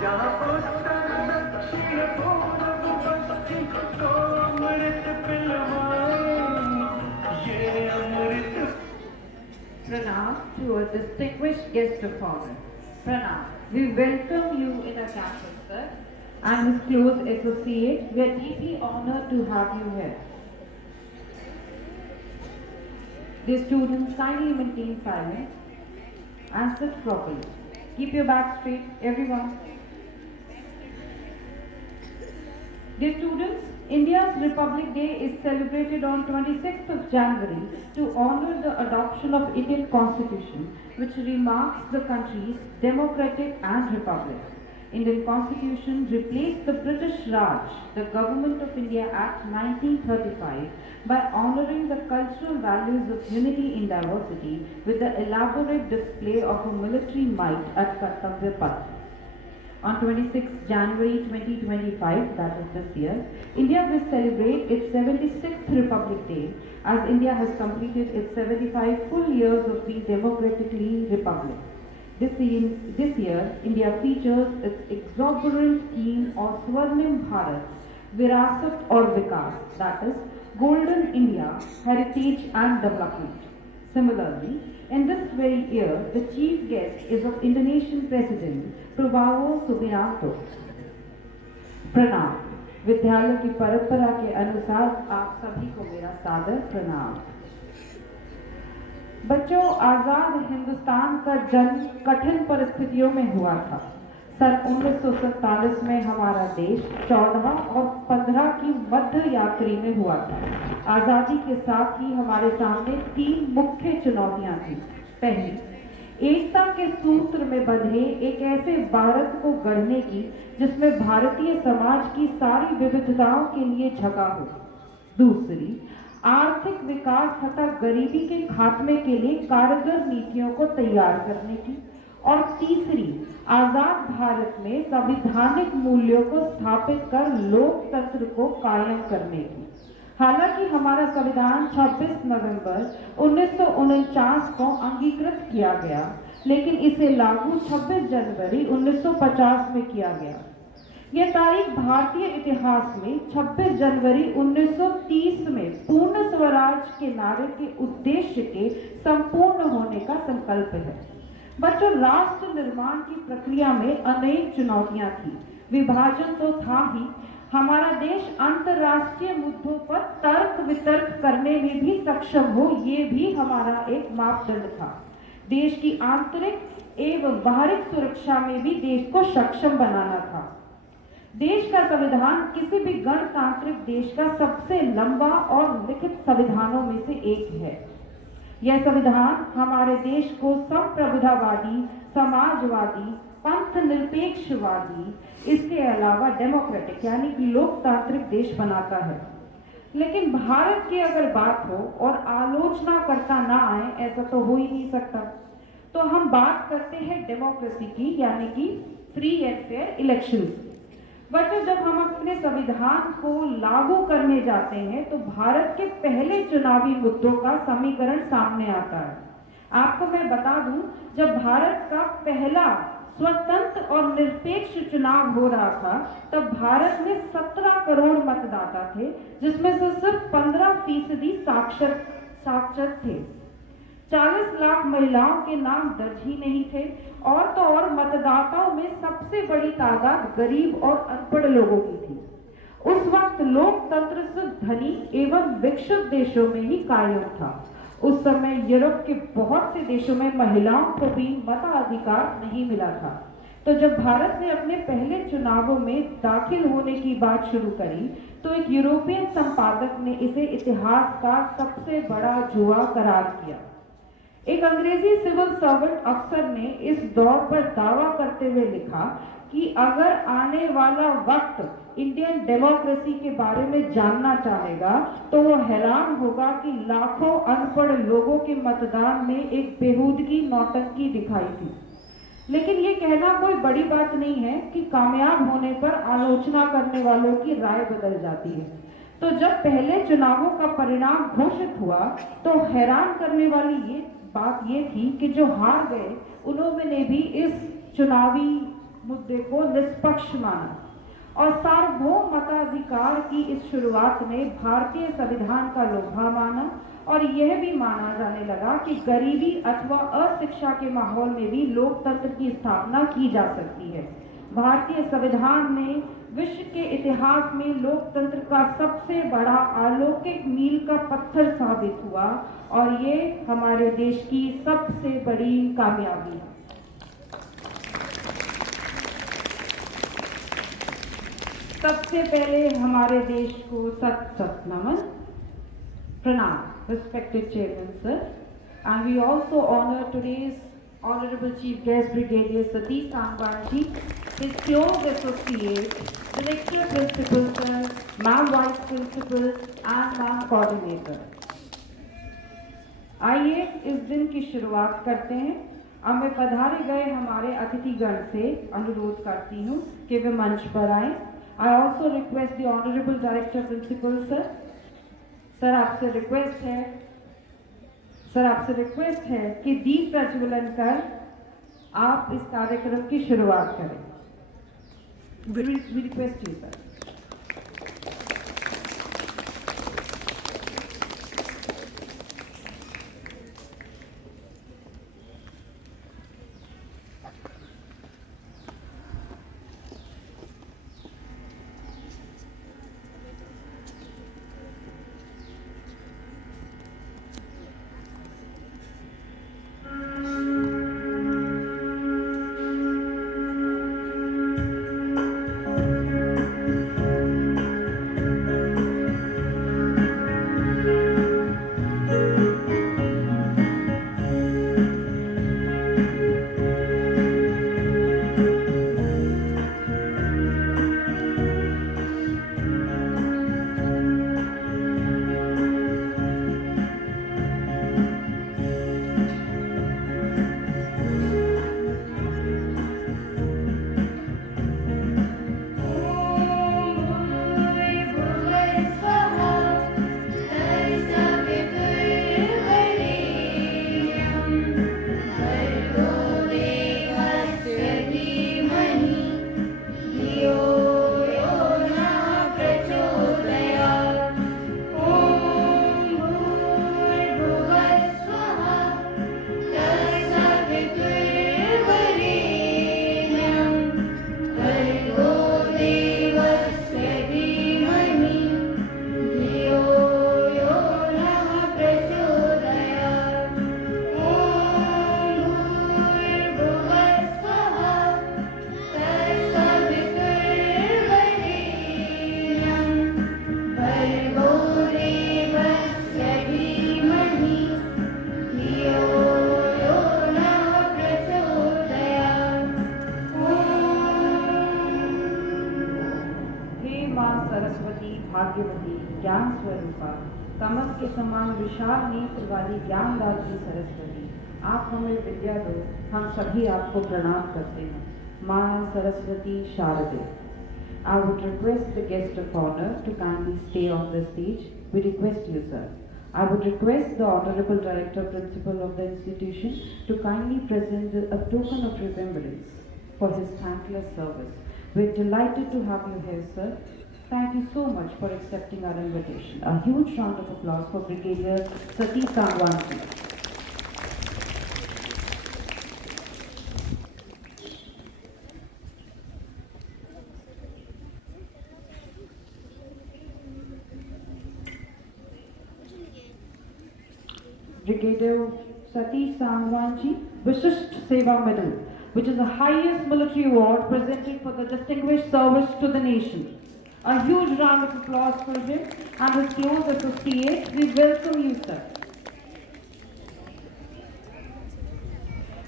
जहाँ उत्तर दक्षिण पूर्व पश्चिम को अमृत पिलवाए, ये अमृत। Pranam to a distinguished guest of honor. Pranam, we welcome you in our campus, sir, and as close associate, we are deeply honored to have you here. Dear students, kindly maintain silence and sit properly. Keep your back straight, everyone. Dear students, India's Republic Day is celebrated on 26th of January to honor the adoption of Indian Constitution, which remarks the country's democratic and republic. Indian Constitution replaced the British Raj, the Government of India Act 1935, by honoring the cultural values of unity in diversity with the elaborate display of a military might at Kartavya Path. On 26 January 2025, that is this year, India will celebrate its 76th Republic Day as India has completed its 75 full years of being democratically republic. This year, India features its exuberant theme of Swarnim Bharat, Virasat or Vikas, that is, Golden India, Heritage and Development. Similarly, in this very year, the chief guest is of Indonesian President Prabowo Subianto. प्रणाम। विद्यालय की परंपरा के अनुसार आप सभी को मेरा सादर प्रणाम। बच्चों, आजाद हिंदुस्तान का जन्म कठिन परिस्थितियों में हुआ था। सन 1947 में हमारा देश 14 और 15 की मध्य यात्री में हुआ था। आज़ादी के साथ ही हमारे सामने 3 मुख्य चुनौतियां थी। पहली, एकता के सूत्र में बंधे एक ऐसे भारत को गढ़ने की जिसमें भारतीय समाज की सारी विविधताओं के लिए जगह हो। दूसरी, आर्थिक विकास तथा गरीबी के खात्मे के लिए कारगर नीतियों को तैयार करने की। और तीसरी, आजाद भारत में संवैधानिक मूल्यों को स्थापित कर लोकतंत्र को कायम करने की। हालांकि हमारा संविधान 26 नवंबर 1949 को अंगीकृत किया गया, लेकिन इसे लागू 26 जनवरी 1950 में किया गया। यह तारीख भारतीय इतिहास में 26 जनवरी 1930 में पूर्ण स्वराज के नारे के उद्देश्य के संपूर्ण होने का संकल्प है। बच्चों, राष्ट्र निर्माण की प्रक्रिया में अनेक चुनौतियां थी। विभाजन तो था ही, हमारा देश अंतर्राष्ट्रीय मुद्दों पर तर्क वितर्क करने में भी सक्षम हो, ये भी हमारा एक मापदंड था। देश की आंतरिक एवं बाहरी सुरक्षा में भी देश को सक्षम बनाना था। देश का संविधान किसी भी गणतांत्रिक देश का सबसे लंबा और लिखित संविधानों में से एक है। यह संविधान हमारे देश को संप्रभुतावादी, समाजवादी, पंथ निरपेक्षवादी, इसके अलावा डेमोक्रेटिक यानी कि लोकतांत्रिक देश बनाता है। लेकिन भारत की अगर बात हो और आलोचना करता ना आए, ऐसा तो हो ही नहीं सकता, तो हम बात करते हैं डेमोक्रेसी की, यानी कि फ्री एंड फेयर इलेक्शंस। बच्चों, जब हम अपने संविधान को लागू करने जाते हैं तो भारत के पहले चुनावी मुद्दों का समीकरण सामने आता है। आपको मैं बता दूं, जब भारत का पहला स्वतंत्र और निरपेक्ष चुनाव हो रहा था, तब भारत में 17 करोड़ मतदाता थे, जिसमें से सिर्फ 15% साक्षर थे। 40 लाख महिलाओं के नाम दर्ज ही नहीं थे। और तो और मतदाताओं में सबसे बड़ी तादाद गरीब और अनपढ़ लोगों की थी। उस वक्त लोकतंत्र सिर्फ धनी एवं विकसित देशों में ही कायम था। उस समय यूरोप के बहुत से देशों में महिलाओं को भी मताधिकार नहीं मिला था। तो जब भारत ने अपने पहले चुनावों में दाखिल होने की बात शुरू करी, तो एक यूरोपियन संपादक ने इसे इतिहास का सबसे बड़ा जुआ करार किया। एक अंग्रेजी सिविल सर्वेंट अफसर ने इस दौर पर दावा करते हुए लिखा कि अगर आने वाला वक्त इंडियन डेमोक्रेसी के बारे में जानना चाहेगा तो वो हैरान होगा कि लाखों अनपढ़ लोगों के मतदान में एक बेहूदगी नौटंकी दिखाई थी। लेकिन ये कहना कोई बड़ी बात नहीं है कि कामयाब होने पर आलोचना करने वालों की राय बदल जाती है। तो जब पहले चुनावों का परिणाम घोषित हुआ तो हैरान करने वाली बात ये थी कि जो हार गए उन्होंने भी इस चुनावी मुद्दे को निष्पक्ष माना और सार्वभौम मताधिकार की इस शुरुआत में भारतीय संविधान का लोहा माना और यह भी माना जाने लगा कि गरीबी अथवा अशिक्षा के माहौल में भी लोकतंत्र की स्थापना की जा सकती है। भारतीय संविधान ने विश्व के इतिहास में लोकतंत्र का सबसे बड़ा अलौकिक मील का पत्थर साबित हुआ और ये हमारे देश की सबसे बड़ी कामयाबी है। सबसे पहले हमारे देश को सत नमन, प्रणाम, respected Chairman Sir, and we also honor today's Honorable Chief Guest Brigadier Satish Sangwanji, his close associate, Director Principal Sir, Ma'am Vice Principal and Ma'am Coordinator. आइए इस दिन की शुरुआत करते हैं। अब मैं पधारे गए हमारे अतिथिगण से अनुरोध करती हूँ कि वे मंच पर आएं। I also request the Honorable Director Principal Sir, sir आपसे रिक्वेस्ट है कि दीप प्रज्वलन कर आप इस कार्यक्रम की शुरुआत करें। We request you, sir. भाग्यवती ज्ञान स्वरूपा कमल के समान विशाल नेत्र वाली ज्ञानदात्री सरस्वती, आप हमें विद्या दो, हम सभी आपको प्रणाम करते हैं। माँ सरस्वती शारदे। I would request the guest of honor to kindly stay on the stage. We request you, sir. I would request the Honorable Director Principal of the institution to kindly present a token of remembrance for his thankless service. We're delighted to have you here, sir. Thank you so much for accepting our invitation. A huge round of applause for Brigadier Satish Sangwanji. Brigadier Satish Sangwanji, Vishisht Seva Medal, which is the highest military award presented for the distinguished service to the nation. A huge round of applause for him and his close associates. We welcome you, sir.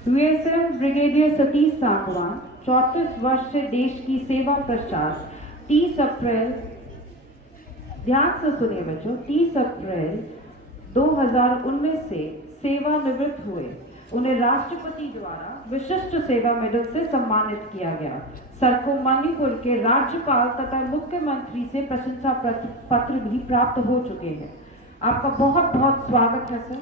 VSM Brigadier Satish Sangwan, 34 वर्ष से देश की सेवा पश्चात 30 अप्रैल, ध्यान से सुनिए बच्चों, 30 अप्रैल 2019 से सेवानिवृत्त हुए। उन्हें राष्ट्रपति द्वारा विशिष्ट सेवा मेडल से सम्मानित किया गया। सर को मणिपुर के राज्यपाल तथा मुख्यमंत्री से प्रशंसा पत्र भी प्राप्त हो चुके हैं। आपका बहुत बहुत स्वागत है sir.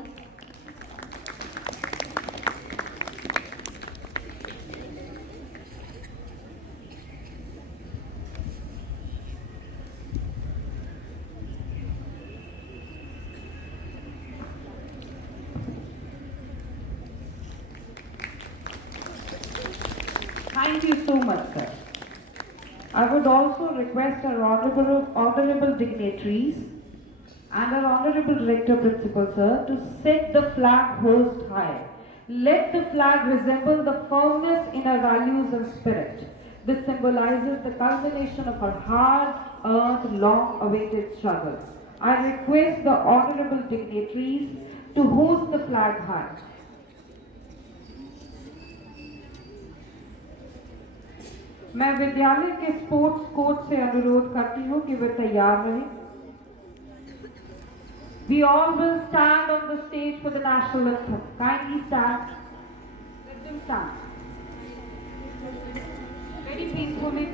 so much, sir. I would also request our honorable dignitaries and our honorable rector principal, sir, to set the flag hoist high. Let the flag resemble the firmness in our values and spirit. This symbolizes the culmination of our hard-earned, long-awaited struggle. I request the honorable dignitaries to hoist the flag high. मैं विद्यालय के sports coach से अनुरोध करती हूँ कि वे तैयार रहें. We all will stand on the stage for the national anthem. Kindly stand. Let them stand. Very peacefully.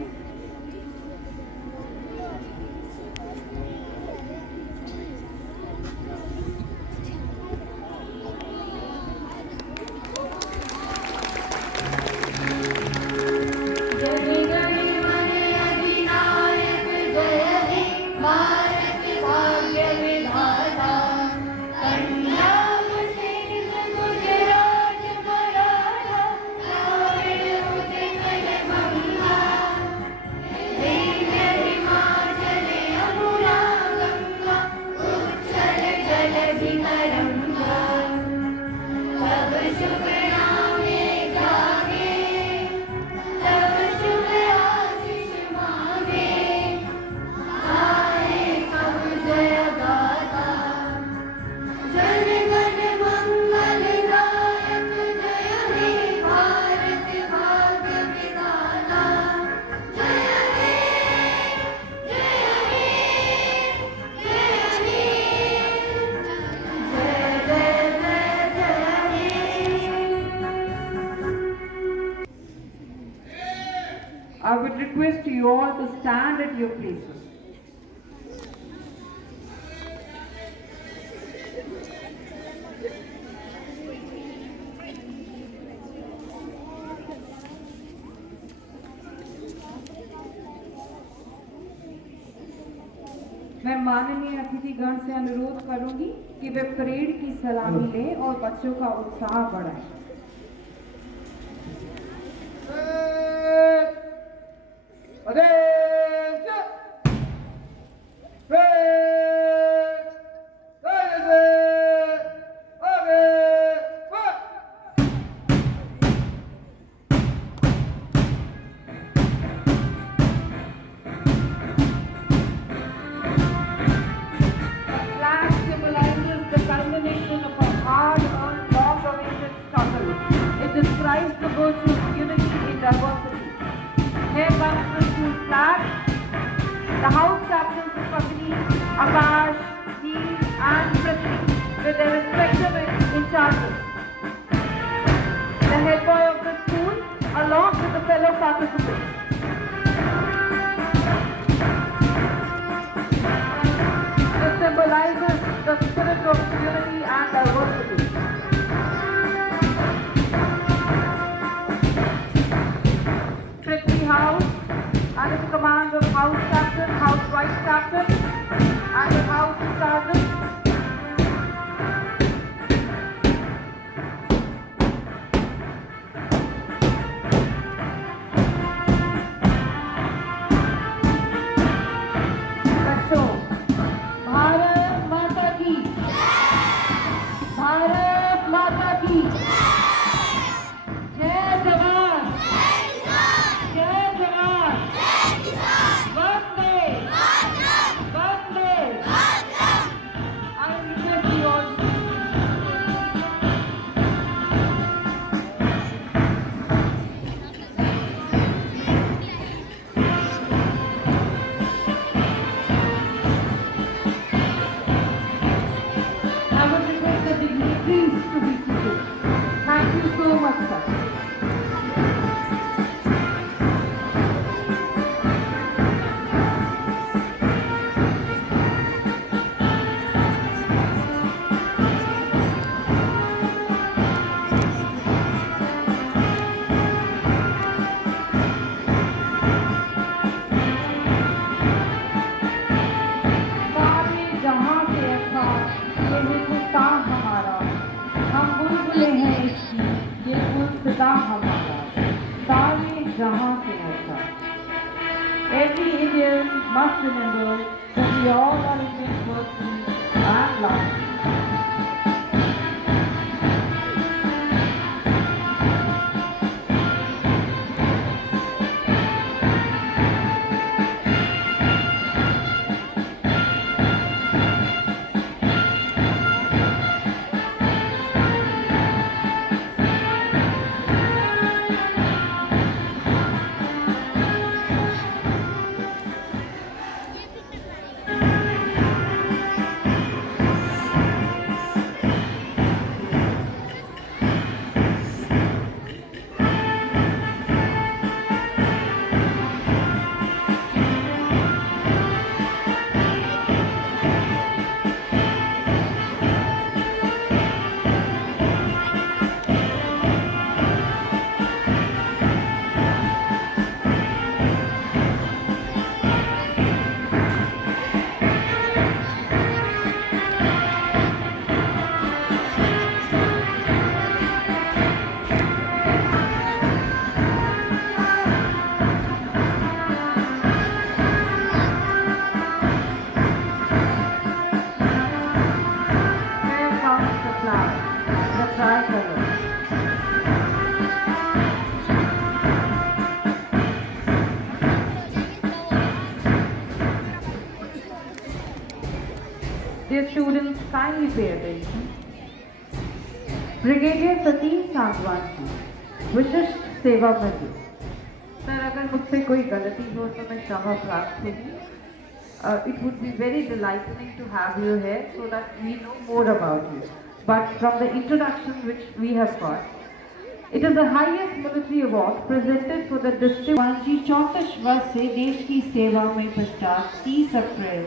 I would request you all to stand at your places. मैं माननीय अतिथिगण से अनुरोध करूंगी कि वे परेड की सलामी लें और बच्चों का उत्साह बढ़ाएं. Describes the virtue of unity in diversity. Here comes the school flag. The house captains of company, Akash, Neil and Prithvi with their respective in charges. The head boy of the school along with the fellow participants. This symbolizes the spirit of unity and diversity. House under the command of House Captain, House Vice Captain and the House Sergeant. बच्चों, भारत माता की, भारत माता की, जय जवान, जय जवान, वंदे, वंदे, Every Indian must remember that we all are Indian first and last. Here comes the flag, the tricolor. Dear students, kindly pay attention. Brigadier Satish Sangwan की विशिष्ट सेवा बंदी। सर, अगर मुझसे कोई गलती हो तो मैं क्षमा प्राप्त होगी। It would be very delightful to have you here so that we know more about you. But from the introduction which we have got, it is the highest military award presented for the district। जी 34 वर्ष से देश की सेवा में पश्चात 30 अप्रैल,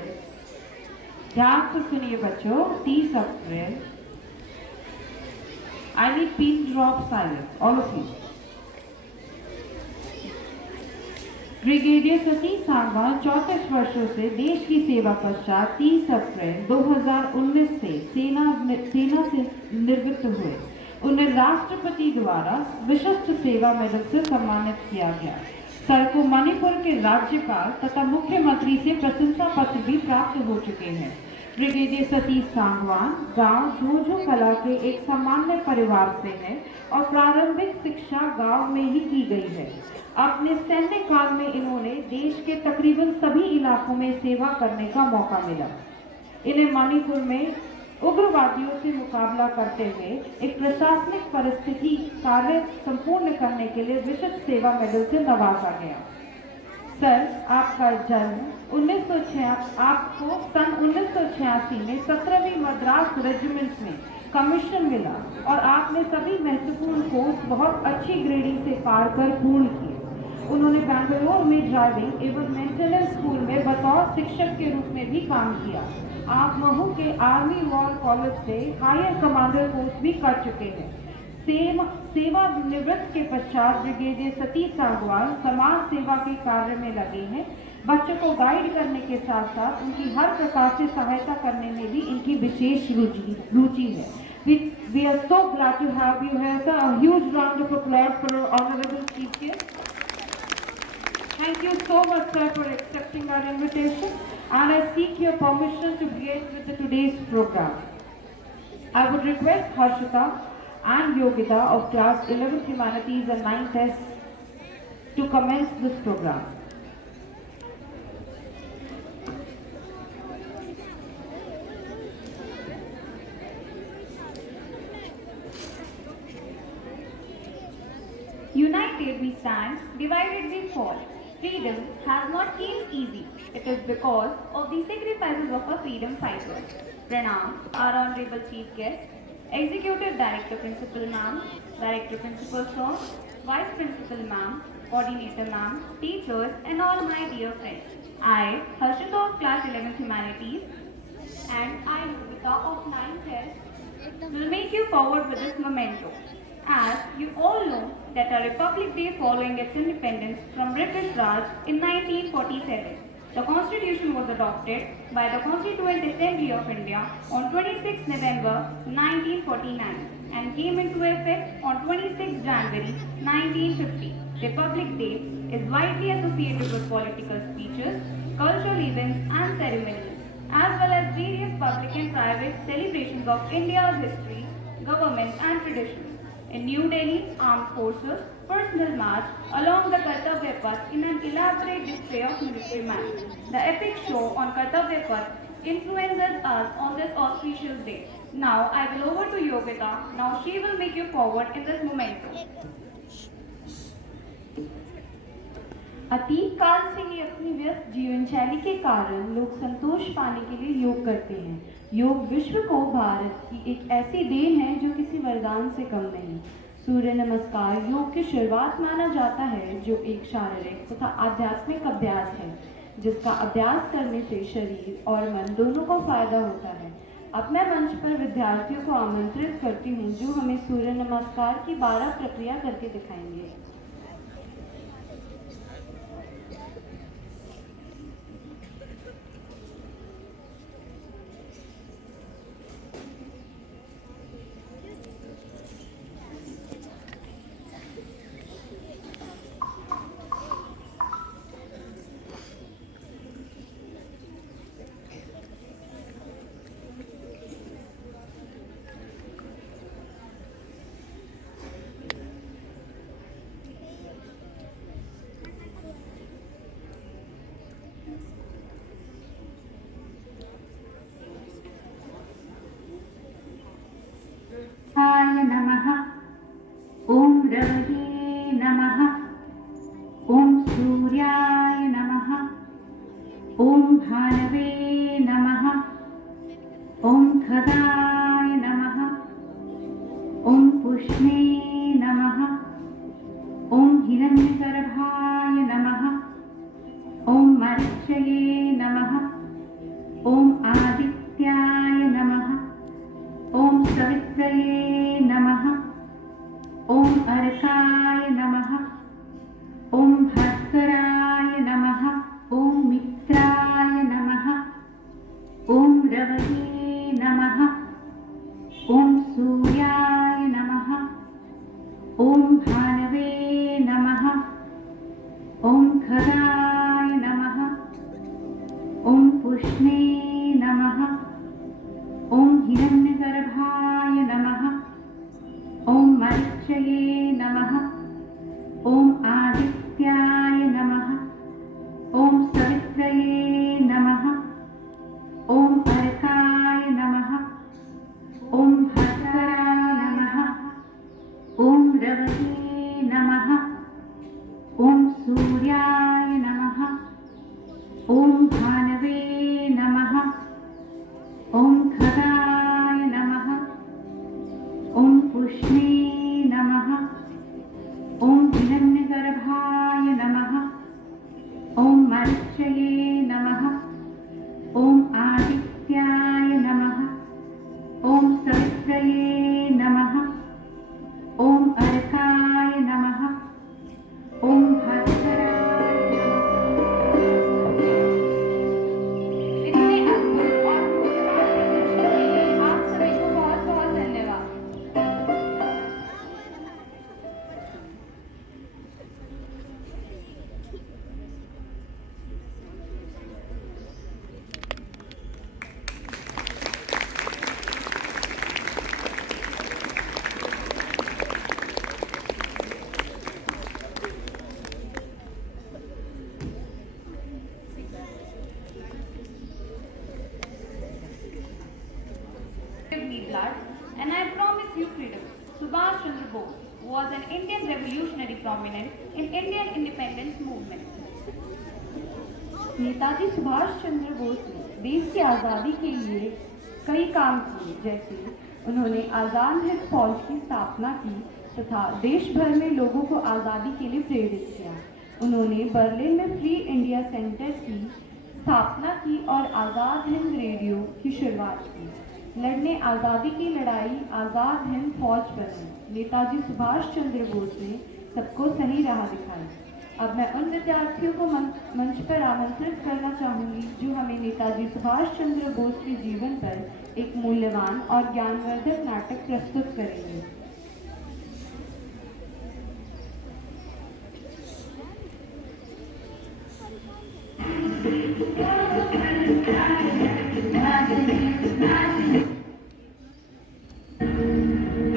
ध्यान से सुनिए बच्चों, 30 अप्रैल। I need pin drop silence, all of you. Brigadier Satish Sangwan 34 वर्षों से देश की सेवा पश्चात 30 अप्रैल 2019 से सेना से निवृत्त हुए। उन्हें राष्ट्रपति द्वारा विशिष्ट सेवा मेडल से सम्मानित किया गया। सर को मणिपुर के राज्यपाल तथा मुख्यमंत्री से प्रशंसा पत्र भी प्राप्त हो चुके हैं। ब्रिगेडियर सतीश सांगवान गांव झोझो कला के एक सामान्य परिवार से है और प्रारंभिक शिक्षा गांव में ही की गई है। अपने सैन्य काल में इन्होंने देश के तकरीबन सभी इलाकों में सेवा करने का मौका मिला। इन्हें मणिपुर में उग्रवादियों से मुकाबला करते हुए एक प्रशासनिक परिस्थिति कार्य संपूर्ण करने के लिए विशिष्ट सेवा मेडल से नवाजा गया। सर, आपका जन्म आपको सन 1986 में 17वीं मद्रास रेजिमेंट में कमीशन मिला और आपने सभी महत्वपूर्ण कोर्स बहुत अच्छी ग्रेडिंग से पार कर पूर्ण किए। उन्होंने बेंगलोर में ड्राइविंग एवं मेंटेनेंस स्कूल में बतौर शिक्षक के रूप में भी काम किया। आप महू के आर्मी वॉर कॉलेज से हायर कमांडर कोर्स भी कर चुके हैं। सेवा निवृत्त के पश्चात ब्रिगेडियर सतीश सांगवान समाज सेवा के कार्य में लगे हैं। बच्चों को गाइड करने के साथ साथ उनकी हर प्रकार से सहायता करने में भी इनकी विशेष रुचि है। We are so glad to have you here, sir. A huge round of applause for our honorable chief guest. Thank you so much, sir, for accepting our invitation, and I seek your permission to begin with today's program. I would request Harshita and Yogita of class 11th Humanities and 9th S to commence this program. United we stand, divided we fall. Freedom has not came easy. It is because of the sacrifices of our freedom fighters. Pranam, our honorable chief guest, Executive Director Principal Ma'am, Director Principal Sir, Vice Principal Ma'am, Coordinator Ma'am, teachers and all my dear friends. I, Harshita of class 11th Humanities and I, Yogita of 9th S, will make you forward with this memento. As you all know that our Republic Day following its independence from British Raj in 1947. The Constitution was adopted by the Constituent Assembly of India on 26 November 1949 and came into effect on 26 January 1950. The public day is widely associated with political speeches, cultural events and ceremonies, as well as various public and private celebrations of India's history, government and traditions. In New Delhi, armed forces personal march along the Kartavya Path in an elaborate display of military might. The epic show on Kartavya Path influences us on this auspicious day. Now I will over to Yogita. Now she will make you forward in this momentum. अतीत काल से ही अपनी व्यस्त जीवन शैली के कारण लोग संतोष पाने के लिए योग करते हैं। योग विश्व को भारत की एक ऐसी देन है जो किसी वरदान से कम नहीं। सूर्य नमस्कार योग की शुरुआत माना जाता है, जो एक शारीरिक तथा आध्यात्मिक अभ्यास है जिसका अभ्यास करने से शरीर और मन दोनों को फायदा होता है। अब मैं मंच पर विद्यार्थियों को आमंत्रित करती हूँ जो हमें सूर्य नमस्कार की 12 प्रक्रिया करके दिखाएंगे। नमः। ओम रवये नमः। ओम सूर्याय नमः। ओम भानवे नमः। ओम खगाय नमः। ओम पुष्णे नमः। ओम हिरण्यगर्भाय नमः। ओम मरीचये नमः। ओम आदित्याय नमः। ओम सवित्रये नमः। ओम अर्काय नमः। ओम भास्कराय नमः। ओम मित्राय नमः। ओम रवये नमः। ओम सूर्याय नमः। ओम भानवे नमः। ओम खगाय नमः। ओम पुष्णे नमः। ओम हिरण्यगर्भाय नमः। ओम मरीचये नमः। ओम आदित्याय नमः। ओम सवित्रये नमः। ओम अर्काय नमः। ओम भास्कराय नमः। ओम रवये नमः। ओम सूर्याय नमः। ओम भानवे नमः। ओम खगाय नमः। ओम पुष्णे नमः। ओम हिरण्यगर्भाय नमः। ओम मरीचये नमः। ओम आदित्याय नमः। ओम सवित्रये नमः। ओम अर्काय नमः। ओम भास्कराय इतने अद्भुत और मूल्यवान प्रदर्शन के लिए आप सभी को बहुत बहुत धन्यवाद। Give me blood, and I promise you freedom. Subhash Chandra Bose was an Indian revolutionary prominent in Indian independence movement. Netaji Subhash Chandra Bose ने देश की आज़ादी के लिए कई काम किए, जैसे उन्होंने आज़ाद हिंद फौज की स्थापना की तथा देश भर में लोगों को आज़ादी के लिए प्रेरित किया। उन्होंने बर्लिन में फ्री इंडिया सेंटर की स्थापना की और आज़ाद हिंद रेडियो की शुरुआत की। लड़ने आज़ादी की लड़ाई आज़ाद हिंद फौज बने। नेताजी सुभाष चंद्र बोस ने सबको सही राह दिखाई। अब मैं उन विद्यार्थियों को मंच पर आमंत्रित करना चाहूँगी जो हमें नेताजी सुभाष चंद्र बोस के जीवन पर एक मूल्यवान और ज्ञानवर्धक नाटक प्रस्तुत करेंगे।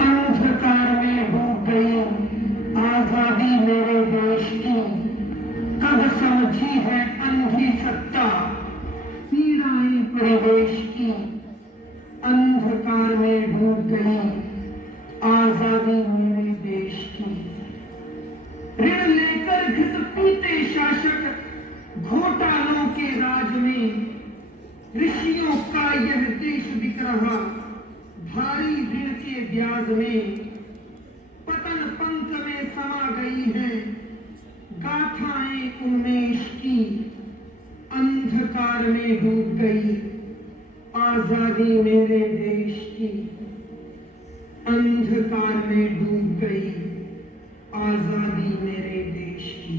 अंधकार में डूब गई आजादी मेरे देश की, कब समझी है अंधी सत्ता पीड़ाएं परिवेश की। अंधकार में डूब गई आजादी मेरे देश की। ऋण लेकर घिस पीते शासक घोटालों के राज में, ऋषियों का यह देश बिक रहा भारी ऋण के ब्याज में। पतन पंख में समा गई है गाथाएं उन्मेष की। अंधकार में डूब गई आजादी मेरे देश की। अंधकार में डूब गई आजादी मेरे देश की।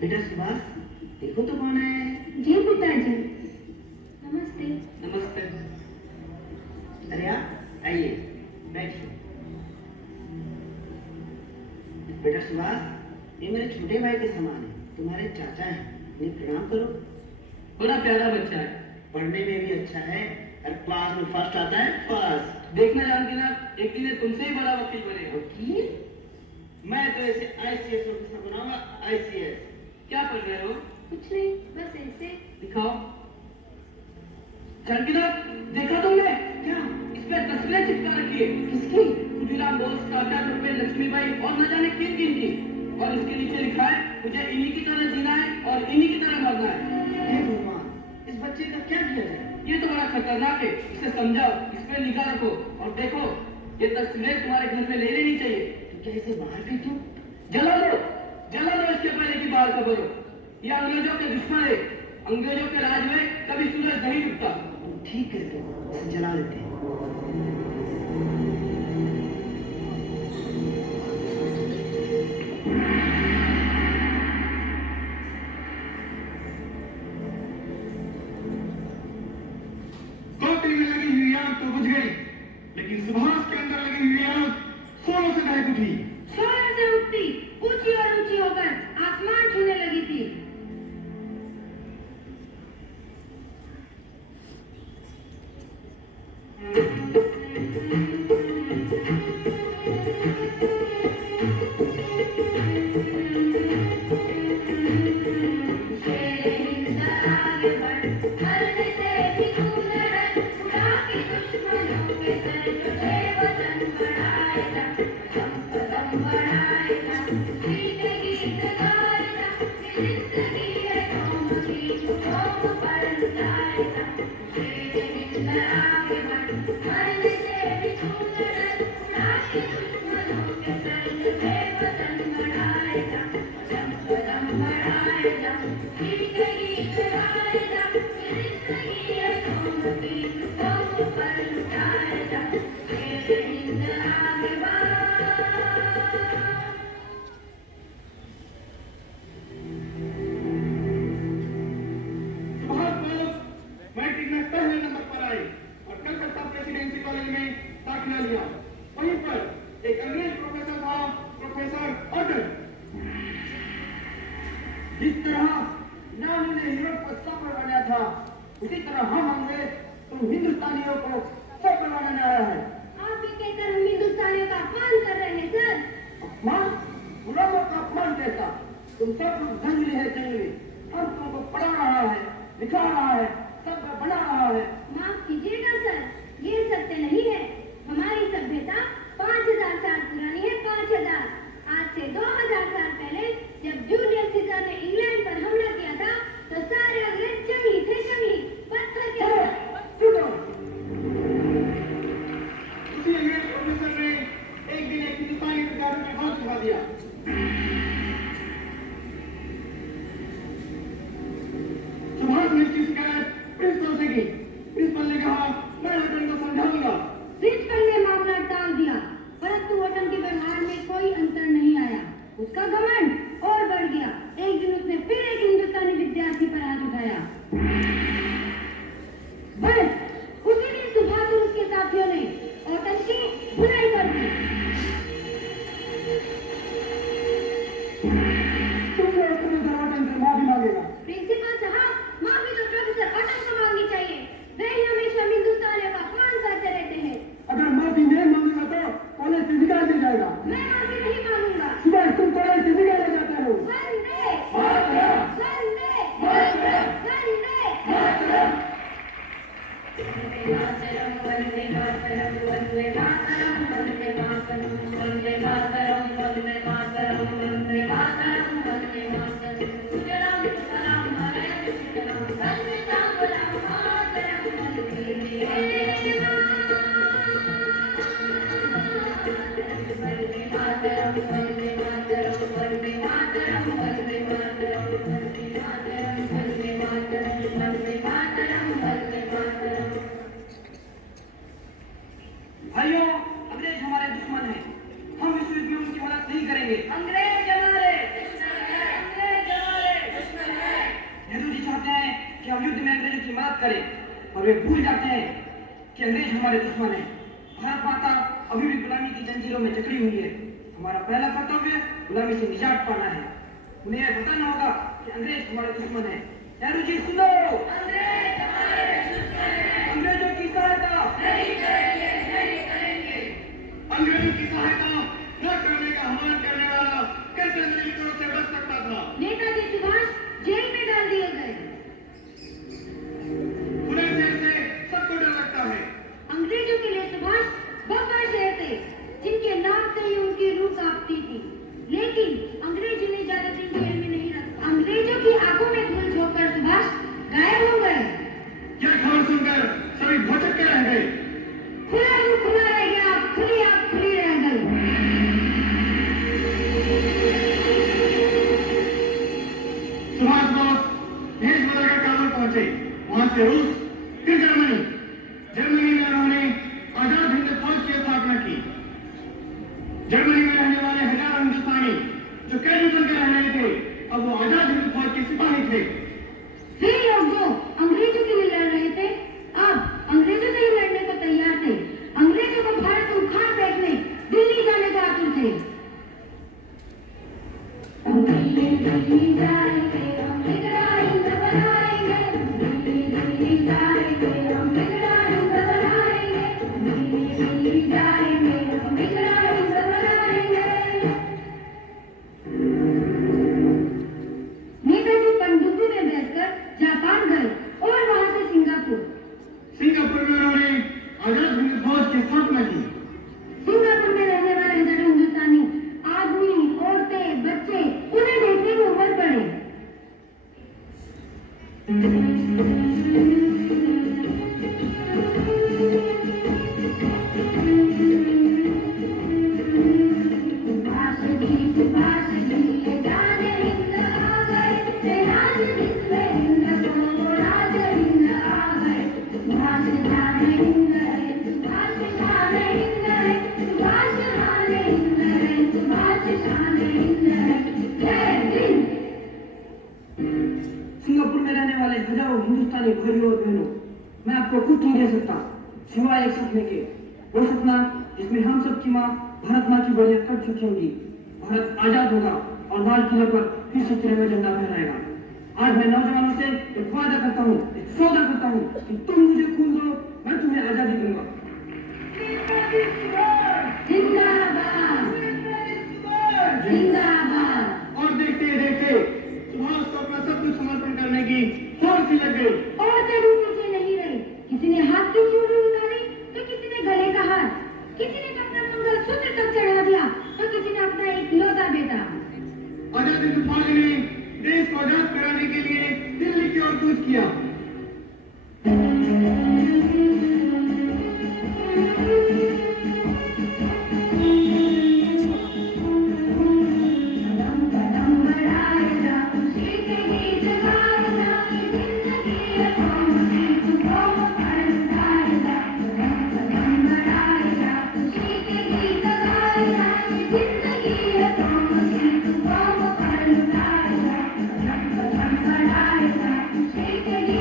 बेटा सुभाष, देखो तो कौन है। जी पिताजी। नमस्ते। नमस्ते। अरे आप आइए, बैठिए। बेटा सुभाष, ये मेरे छोटे भाई के समान है, तुम्हारे चाचा हैं, इन्हें प्रणाम करो। बड़ा प्यारा बच्चा है, पढ़ने में भी अच्छा है और क्लास में फर्स्ट आता है, फर्स्ट। देखना जानके ना एक दिन ये तुमसे ही बड़ा वकील बनेगा। वकील? मैं तो ऐसे ICS ऑफिसर बनाऊंगा, ICS। क्या पढ़ रहे हो? कुछ नहीं, बस ऐसे। दिखाओ। जानकीनाथ, देखा तुमने? क्या? इस पे तस्वीरें चिपका रखी है। किसकी? खुदीराम बोस, टाटा, रुपये, लक्ष्मीबाई और न जाने किन किन की। और इसके नीचे लिखा है, मुझे इन्हीं की तरह जीना है और इन्हीं की तरह मरना है। हे भगवान, इस बच्चे का क्या किया जाए? ये तो बड़ा खतरनाक है, इसे समझाओ, इस पे निगाह रखो और देखो, ये तस्वीरें तुम्हारे घर में ले लेनी चाहिए। तो क्या इसे बाहर फेंकूं? जला दो इसके पहले की बात करो। ये अंग्रेजों के दुश्मन है, अंग्रेजों के राज में कभी सूरज नहीं उगता। ठीक है, तो इसे जला देते हैं। टोकरी में लगी हुई आग तो बुझ गई, लेकिन सुभाष के अंदर लगी हुई आग सोलों से दहक उठी। सोलर से उठती, ऊंची और ऊंची होकर आसमान छूने लगी थी। मैट्रिक में पहले नंबर पर आए और कलकत्ता प्रेसिडेंसी कॉलेज में दाखिला लिया। वहीं पर एक अंग्रेज प्रोफेसर था, प्रोफेसर ऑर्डर। जिस तरह नानी ने यूरोप को सफल बनाया था, उसी तरह हम अंग्रेज उन हिंदुस्तानियों को सफल बनाने आया है। आप ये कहकर हम हिंदुस्तानियों का अपमान कर रहे हैं सर। अपमान? गुलामों का अपमान कैसा? तुम सब लोग जंगली है, जंगली। हम तुमको पढ़ा रहा है, लिखा रहा है, सब बना रहा है। माफ कीजिएगा सर, ये सत्य नहीं है। हमारी सभ्यता 5000 साल पुरानी है, 5000। आज से 2000 साल पहले जब जूलियस सीजर ने इंग्लैंड पर हमला किया था, तो सारे अंग्रेज जंगली थे, जंगली, पत्थर के ऊपर। उसी अंग्रेज प्रोफेसर ने एक दिन एक हिंदुस्तानी विद्यार्थी में हाथ उठा दिया। सुभाष ने इसकी शिकायत प्रिंसिपल से की। प्रिंसिपल ने कहा भाइयों, अंग्रेज हमारे दुश्मन हैं। हम विश्व युद्ध में उनकी मदद नहीं करेंगे। अंग्रेज हमारे दुश्मन है, अंग्रेज हमारे दुश्मन है। नेहरू जी चाहते हैं कि हम युद्ध में अंग्रेजों की मदद करें, और वे भूल जाते हैं कि अंग्रेज हमारे दुश्मन हैं। भारत माता अभी भी गुलामी की जंजीरों में जकड़ी हुई है। हमारा पहला कर्तव्य गुलामी से निजात पाना है। उन्हें यह बताना होगा कि अंग्रेज हमारे दुश्मन है। नेहरू जी सुनो, अंग्रेज हमारे दुश्मन है। अंग्रेजों की सहायता नहीं करेंगे, नहीं करेंगे। अंग्रेजों की सहायता न करने का आह्वान करने वाला कैसे अंग्रेजों से बच सकता था? नेताजी सुभाष जेल में डाल दिए गए। खुले शेर से सबको डर लगता है। अंग्रेजों के लिए सुभाष बब्बर शेर थे, जिनके नाम से ही उनकी रूह कांपती थी। लेकिन अंग्रेज उन्हें ज्यादा दिन जेल में नहीं रखा। अंग्रेजों की आंखों में धूल झोंककर सुभाष गायब हो गए। यह खबर सुनकर सभी भौचक्के के रह गए। खुला मुंह खुला रह गया, खुली आंख खुली रह गई। सुभाष बोस देश बदलकर काबुल पहुंचे। वहां से रूस, फिर जर्मनी। जर्मनी में उन्होंने आजाद हिंद फौज की स्थापना की। जर्मनी में रहने वाले हजारों हिंदुस्तानी जो कैदी बनकर रह रहे थे, अब वो आजाद हिंद फौज के सिपाही थे। वे लोग जो अंग्रेजों के लिए लड़ रहे थे, अब अंग्रेजों से ही लड़ने को तैयार थे। अंग्रेजों को भारत से उखाड़ फेंकने दिल्ली जाने को आतुर थे। दिल्ली जाएंगे, हम बिगड़ा हिंद बनाएंगे। दिल्ली जाएंगे, हम बिगड़ा हिंद बनाएंगे। दिल्ली जाएंगे, हम बिगड़ा हिंद बनाएंगे। नेताजी पनडुब्बी में बैठकर जापान गए और वहां से सिंगापुर। सिंगापुर में उन्होंने आजाद हिंद फौज की स्थापना की। सिंगापुर में रहने वाले हजारों हिंदुस्तानी आदमी, औरतें, बच्चे उन्हें देखने को उमड़ पड़े। सुभाष जी जाने हिंद आ गए, राज हिंद हिंद को राज हिंद आ गए। सुभाष जाने हिंद है, सुभाष जाने हिंद है, सुभाष जाने हिंद है, सुभाष जाने हिंद है। जय हिंद। सिंगापुर में रहने वाले हजारों हिंदुस्तानी भाइयों और बहनों, मैं आपको कुछ नहीं दे सकता सिवाय एक सपने के। वो सपना जिसमें हम सब की माँ भारत माँ की बलियां कट चुकी होंगी। भारत आजाद होगा और लाल किले पर फिर से तिरंगा झंडा फहराएगा। आज मैं नौजवानों से एक वादा करता हूँ, एक सौदा करता हूँ कि तुम मुझे खून दो, मैं तुम्हें आजादी दूंगा। जिंदाबाद, जिंदाबाद। और देखते देखते सुभाष को अपना सब कुछ समर्पण करने की होड़ सी लग गई। और भी पीछे नहीं रहे। किसी ने हाथ की चूड़ी उतारी, तो किसी ने गले का हार, किसी ने अपना मंगलसूत्र तक चढ़ा दिया, तो किसी ने अपना एक लौता बेटा। आजाद हिंद फौज ने देश को आजाद कराने के लिए दिल्ली की ओर कूच किया। जिंदगी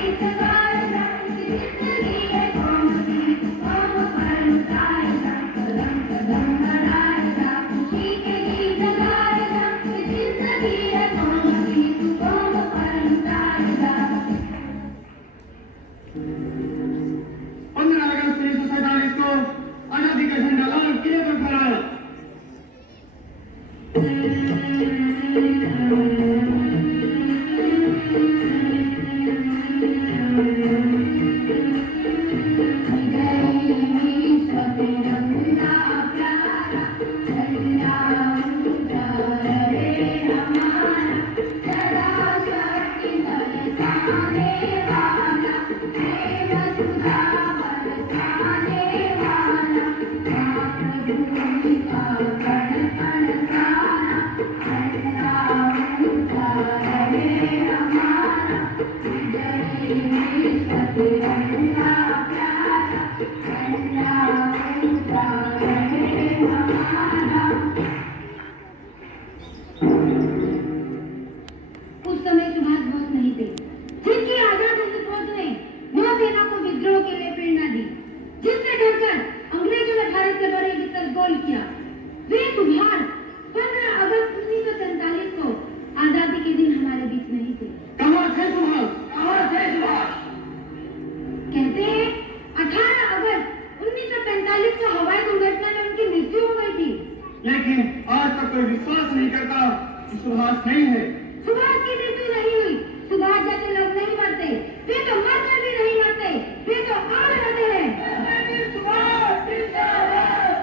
उस समय सुभाष बोस नहीं थे, जिनकी आजाद हिंद फौज ने नौसेना को विद्रोह के लिए प्रेरणा दी, जिससे डरकर अंग्रेजों ने भारत के बड़े भीतर गोल किया। वे सुभाष 15 अगस्त 1947 को आजादी के दिन हमारे बीच नहीं थे। कहाँ थे सुभाष? कहाँ थे सुभाष? कहते हैं 18 अगस्त 1945 को हवाई दुर्घटना में उनकी मृत्यु हो गई थी। लेकिन आज तक कोई विश्वास नहीं करता कि सुभाष नहीं है। सुभाष की मृत्यु नहीं हुई। सुभाष जैसे लोग नहीं मरते, वे तो मरकर भी नहीं मरते, वे तो अमर रहते हैं। सुभाष जिंदाबाद।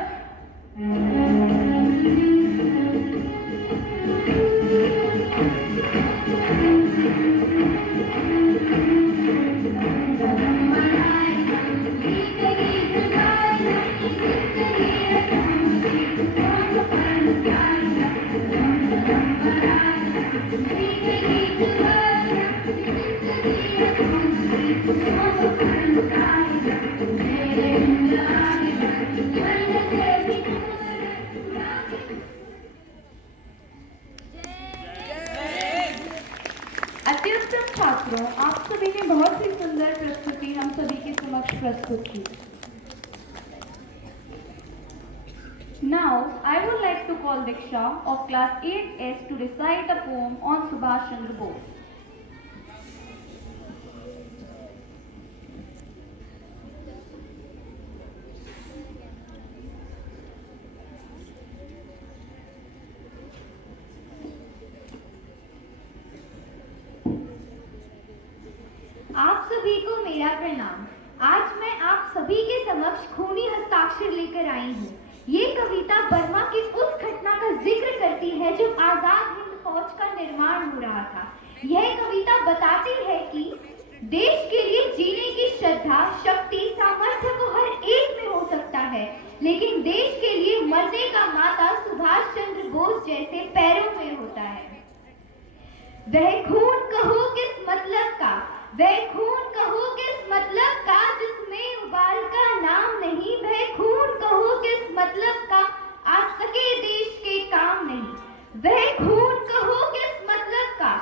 अत्युत्तम छात्रों, आप सभी ने बहुत ही सुंदर प्रस्तुति हम सभी के समक्ष प्रस्तुत की। Now, I would like to call Diksha of class 8S to recite a poem on Subhash Chandra Bose. आप सभी को मेरा प्रणाम। आज मैं आप सभी के समक्ष खूनी हस्ताक्षर लेकर आई हूँ। ये कविता बर्मा की उस घटना का जिक्र करती है जब आजाद हिंद फौज का निर्माण हो रहा था। यह कविता बताती है कि देश के लिए जीने की श्रद्धा, शक्ति, सामर्थ्य तो हर एक में हो सकता है, लेकिन देश के लिए मरने का माता सुभाष चंद्र बोस जैसे पैरों में होता है। वह खून कहो किस मतलब का, वह खून कहो किस मतलब का जिसमें उबाल का नाम नहीं, वह खून कहो किस मतलब का आ सके देश के काम नहीं, वह खून कहो किस मतलब का,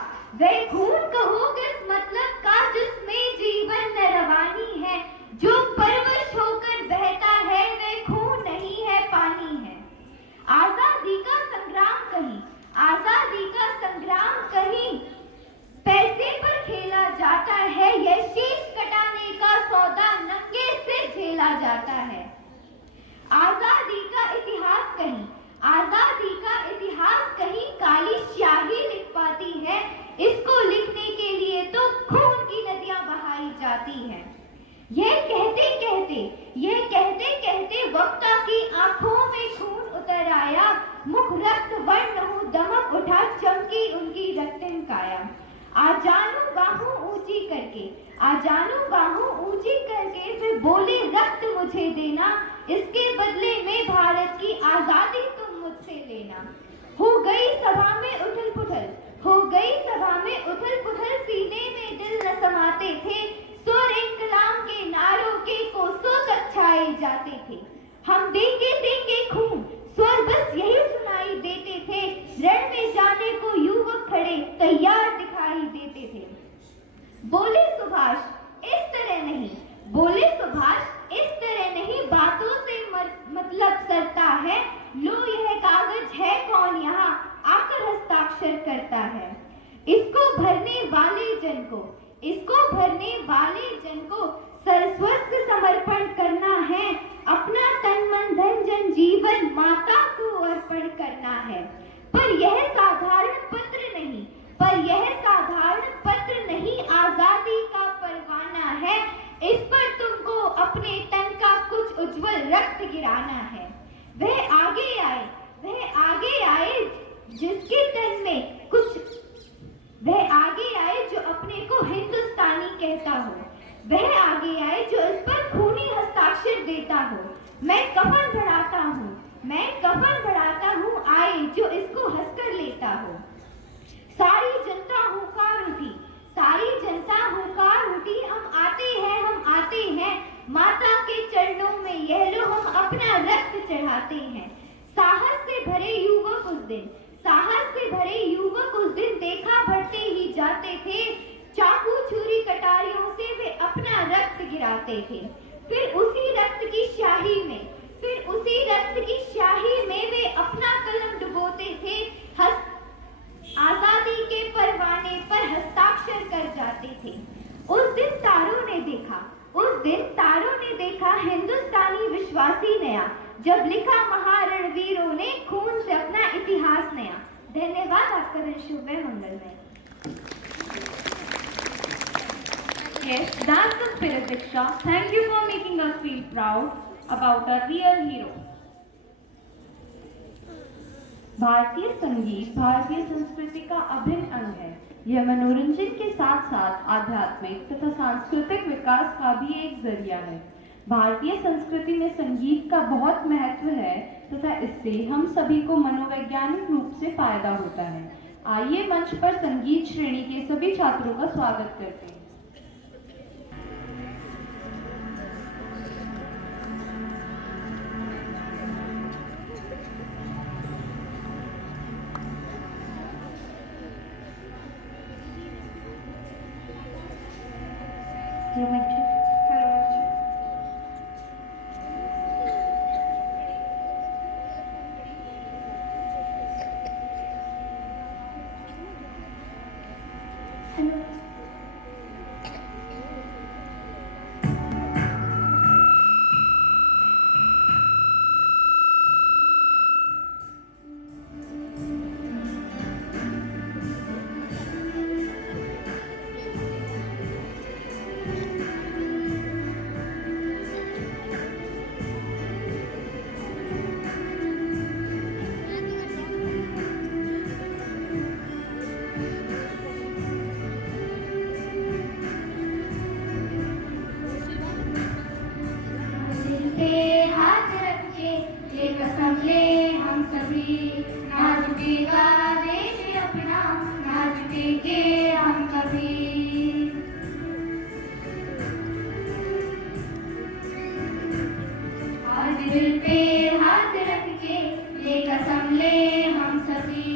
वह खून कहो किस मतलब का जिसमें जीवन न रवानी है, जो परवश होकर बहता है वह खून नहीं है पानी है। आजादी का संग्राम कहीं, आजादी का संग्राम कहीं पैसे पर खेला जाता है, यह शीश कटाने का सौदा नंगे से झेला जाता है। आजादी का इतिहास कहीं, आजादी का इतिहास कहीं काली स्याही लिख पाती है, इसको लिखने के लिए तो खून की नदियां बहाई जाती हैं। यह कहते कहते वक्ता की आंखों में खून उतर आया, मुख रक्त वर्ण हो दमक उठा, चमकी उनकी रक्तन काया। आ जानू बाहों ऊंची करके, आ जानू बाहों ऊंची करके फिर बोले रक्त मुझे देना, इसके बदले में भारत की आजादी तुम मुझसे लेना। हो गई सभा में उथल पुथल, हो गई सभा में उथल पुथल, सीने में दिल न समाते थे, सुर इंकलाब के नारों के कोसों तक छाए जाते थे। हम देंगे देंगे खून, स्वर बस यही सुनाई देते थे, रण में जाने को युवक खड़े तैयार दिखाई देते थे। बोले सुभाष इस तरह नहीं, बोले सुभाष इस तरह नहीं, बातों से मतलब सरता है, लो यह कागज है कौन यहाँ आकर हस्ताक्षर करता है। इसको भरने वाले जन को, इसको भरने वाले जन को सर्वस्व समर्पण करना है, अपना तन मन धन जन जीवन माता को अर्पण करना है। पर यह साधारण पत्र नहीं, पर यह साधारण पत्र नहीं, आजादी का परवाना है, इस पर तुमको अपने तन का कुछ उज्जवल रक्त गिराना है। वह आगे आए, वह आगे आए जिसके तन में कुछ, वह आगे आए जो अपने को हिंदुस्तानी कहता हो, वह आगे आए जो इस पर खूनी हस्ताक्षर देता हो। मैं कफन बढ़ाता हूँ, मैं कफन बढ़ाता हूँ, आए जो इसको हंसकर लेता हो। सारी जनता हुंकार उठी, सारी जनता हुंकार उठी, हम आते हैं, माता के चरणों में यह लो हम अपना रक्त चढ़ाते हैं। साहस से भरे युवक उस दिन, साहस से भरे युवक उस दिन देखा बढ़ते ही जाते थे, चाकू छुरी कटारियों से वे अपना रक्त गिराते थे। फिर उसी रक्त की स्याही में, फिर उसी रक्त की स्याही में वे अपना कलम डुबोते थे, आजादी के परवाने पर हस्ताक्षर कर जाते थे। उस दिन तारों ने देखा, उस दिन तारों ने देखा हिंदुस्तानी विश्वासी नया, जब लिखा महारणवीरों ने खून से अपना इतिहास नया। धन्यवाद, आपका दिन शुभ है, मंगलमय। Yes, that's the spirit, Diksha. Thank you for making us feel proud about our real hero. भारतीय संगीत भारतीय संस्कृति का अभिन्न अंग है। यह मनोरंजन के साथ साथ आध्यात्मिक तथा सांस्कृतिक विकास का भी एक जरिया है। भारतीय संस्कृति में संगीत का बहुत महत्व है तथा इससे हम सभी को मनोवैज्ञानिक रूप से फायदा होता है। आइए मंच पर संगीत श्रेणी के सभी छात्रों का स्वागत करते हैं। दिल पे हाथ रख के ये कसम ले हम सभी,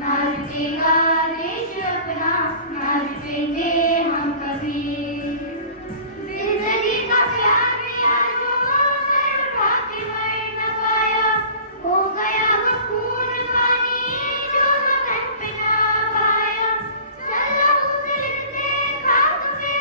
ना रुकेगा देश अपना, ना रुकेंगे हम कभी। जिंदगी का प्यार किया जो सर उठा के मर न पाया, हो गया वो खून पानी जो लगन पे ना पाया। चलो उस दिल से खाक पे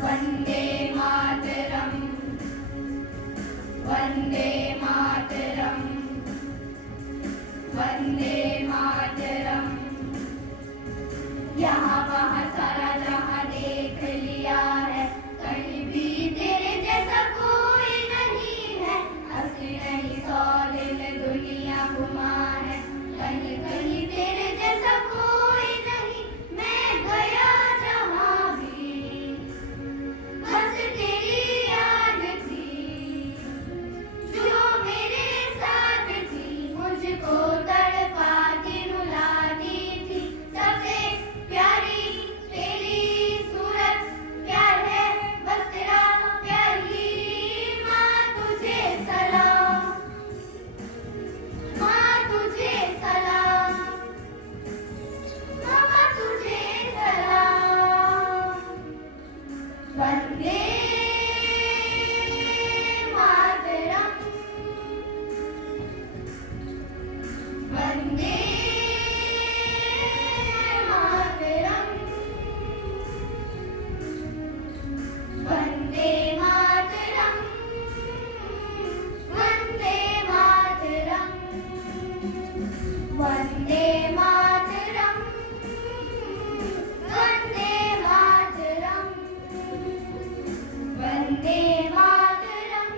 वंदे मातरम, वंदे मातरम, वंदे यहाँ वहाँ सारा जहाँ देख लिया है, कहीं भी तेरे जैसा कोई नहीं है। अस्सी नहीं 100 दिन दुनिया घुमा है, कहीं कहीं तेरे जैसा कोई नहीं। मैं गया जहाँ भी बस तेरी याद थी, जो मेरे साथ थी, मुझको तड़पाती रुलाती थी। सबसे प्यारी तेरी सूरत, प्यार है बस तेरा प्यार ही। माँ तुझे सलाम, माँ तुझे सलाम, मामा तुझे सलाम। वंदे मातरम, वंदे मातरम, वंदे मातरम, वंदे मातरम, वंदे मातरम, वंदे मातरम, वंदे मातरम,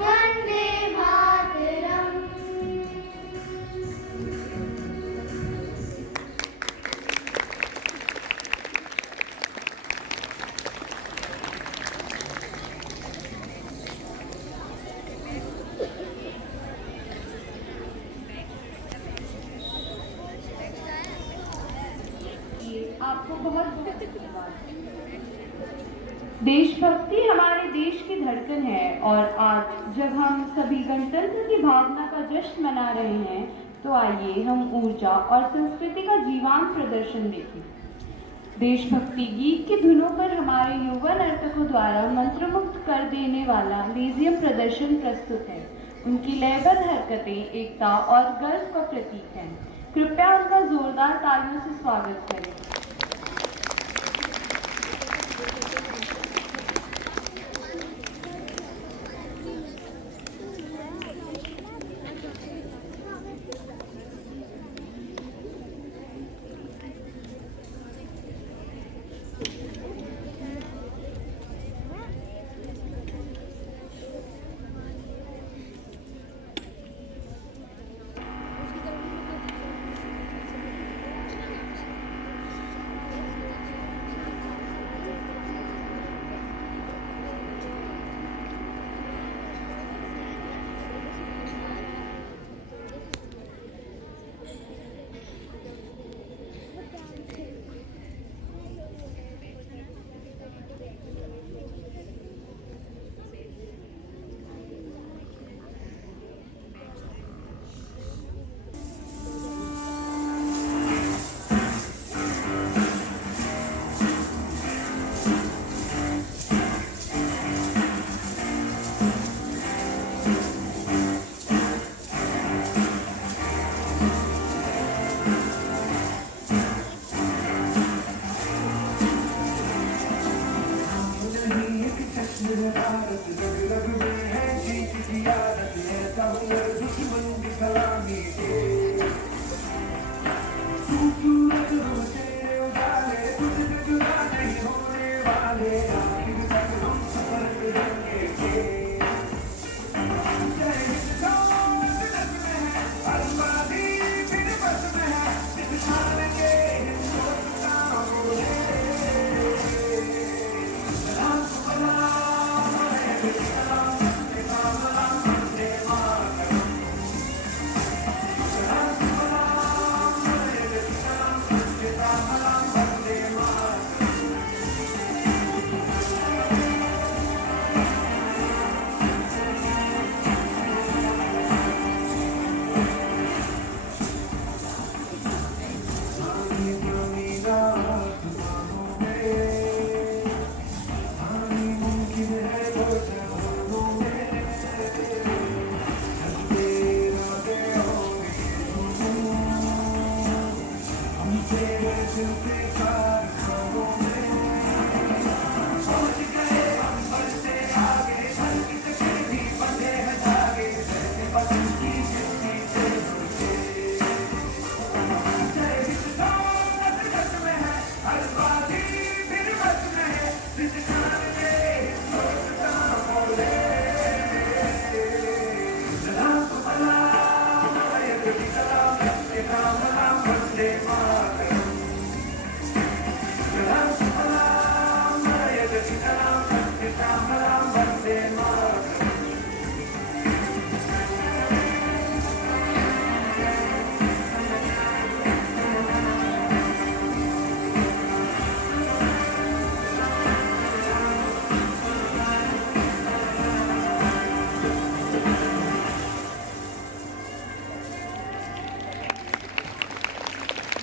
वंदे मातरम। आपको बहुत बहुत धन्यवाद। देशभक्ति हमारे देश की धड़कन है और आज जब हम सभी गणतंत्र की भावना का जश्न मना रहे हैं, तो आइए हम ऊर्जा और संस्कृति का जीवंत प्रदर्शन देखें। देशभक्ति गीत की धुनों पर हमारे युवा नर्तकों द्वारा मंत्रमुग्ध कर देने वाला लेजियम प्रदर्शन प्रस्तुत है। उनकी लयबद्ध हरकतें एकता और गर्व का प्रतीक हैं। कृपया उनका जोरदार तालियों से स्वागत करें।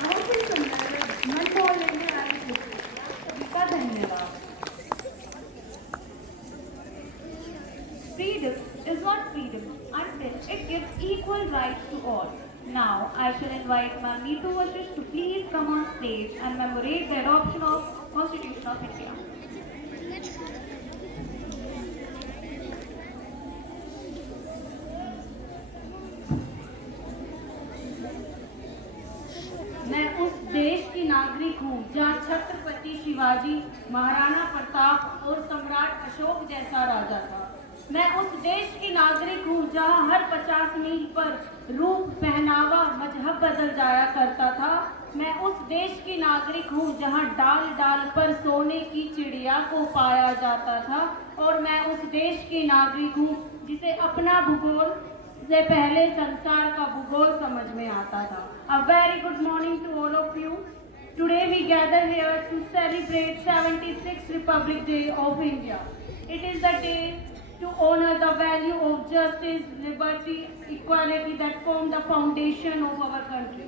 बहुत ही सुंदर मन मोह लेने वाली पुस्तक। सभी का धन्यवाद। Freedom is not freedom until it gives equal rights to all. Now, I shall invite my Neetu Vashish to please come on stage and commemorate the adoption of Constitution of India. मैं उस देश की नागरिक हूँ जहाँ छत्रपति शिवाजी, महाराणा प्रताप और सम्राट अशोक जैसा राजा था। मैं उस देश की नागरिक हूँ जहाँ हर 50 मील पर रूप, पहनावा, मजहब बदल जाया करता था। मैं उस देश की नागरिक हूँ जहाँ डाल डाल पर सोने की चिड़िया को पाया जाता था। और मैं उस देश की नागरिक हूँ जिसे अपना भूगोल से पहले संसार का भूगोल समझ में आता था। A very good morning to all of you. Today we gather here to celebrate 76th Republic Day of India. It is the day to honor the value of justice, liberty, equality that form the foundation of our country.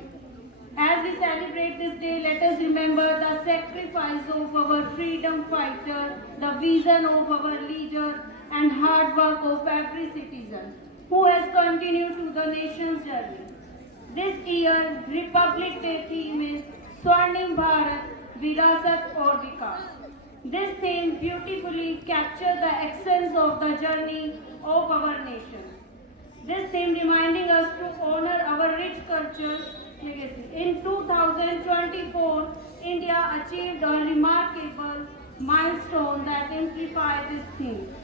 As we celebrate this day, let us remember the sacrifice of our freedom fighter, the vision of our leader, and hard work of every citizen who has continued to the nation's journey. This year's Republic Day theme is Swarnim Bharat, Virasat aur Vikas. This theme beautifully captures the essence of the journey of our nation. This theme reminding us to honor our rich culture legacy. In 2024, India achieved a remarkable milestone that amplified this theme.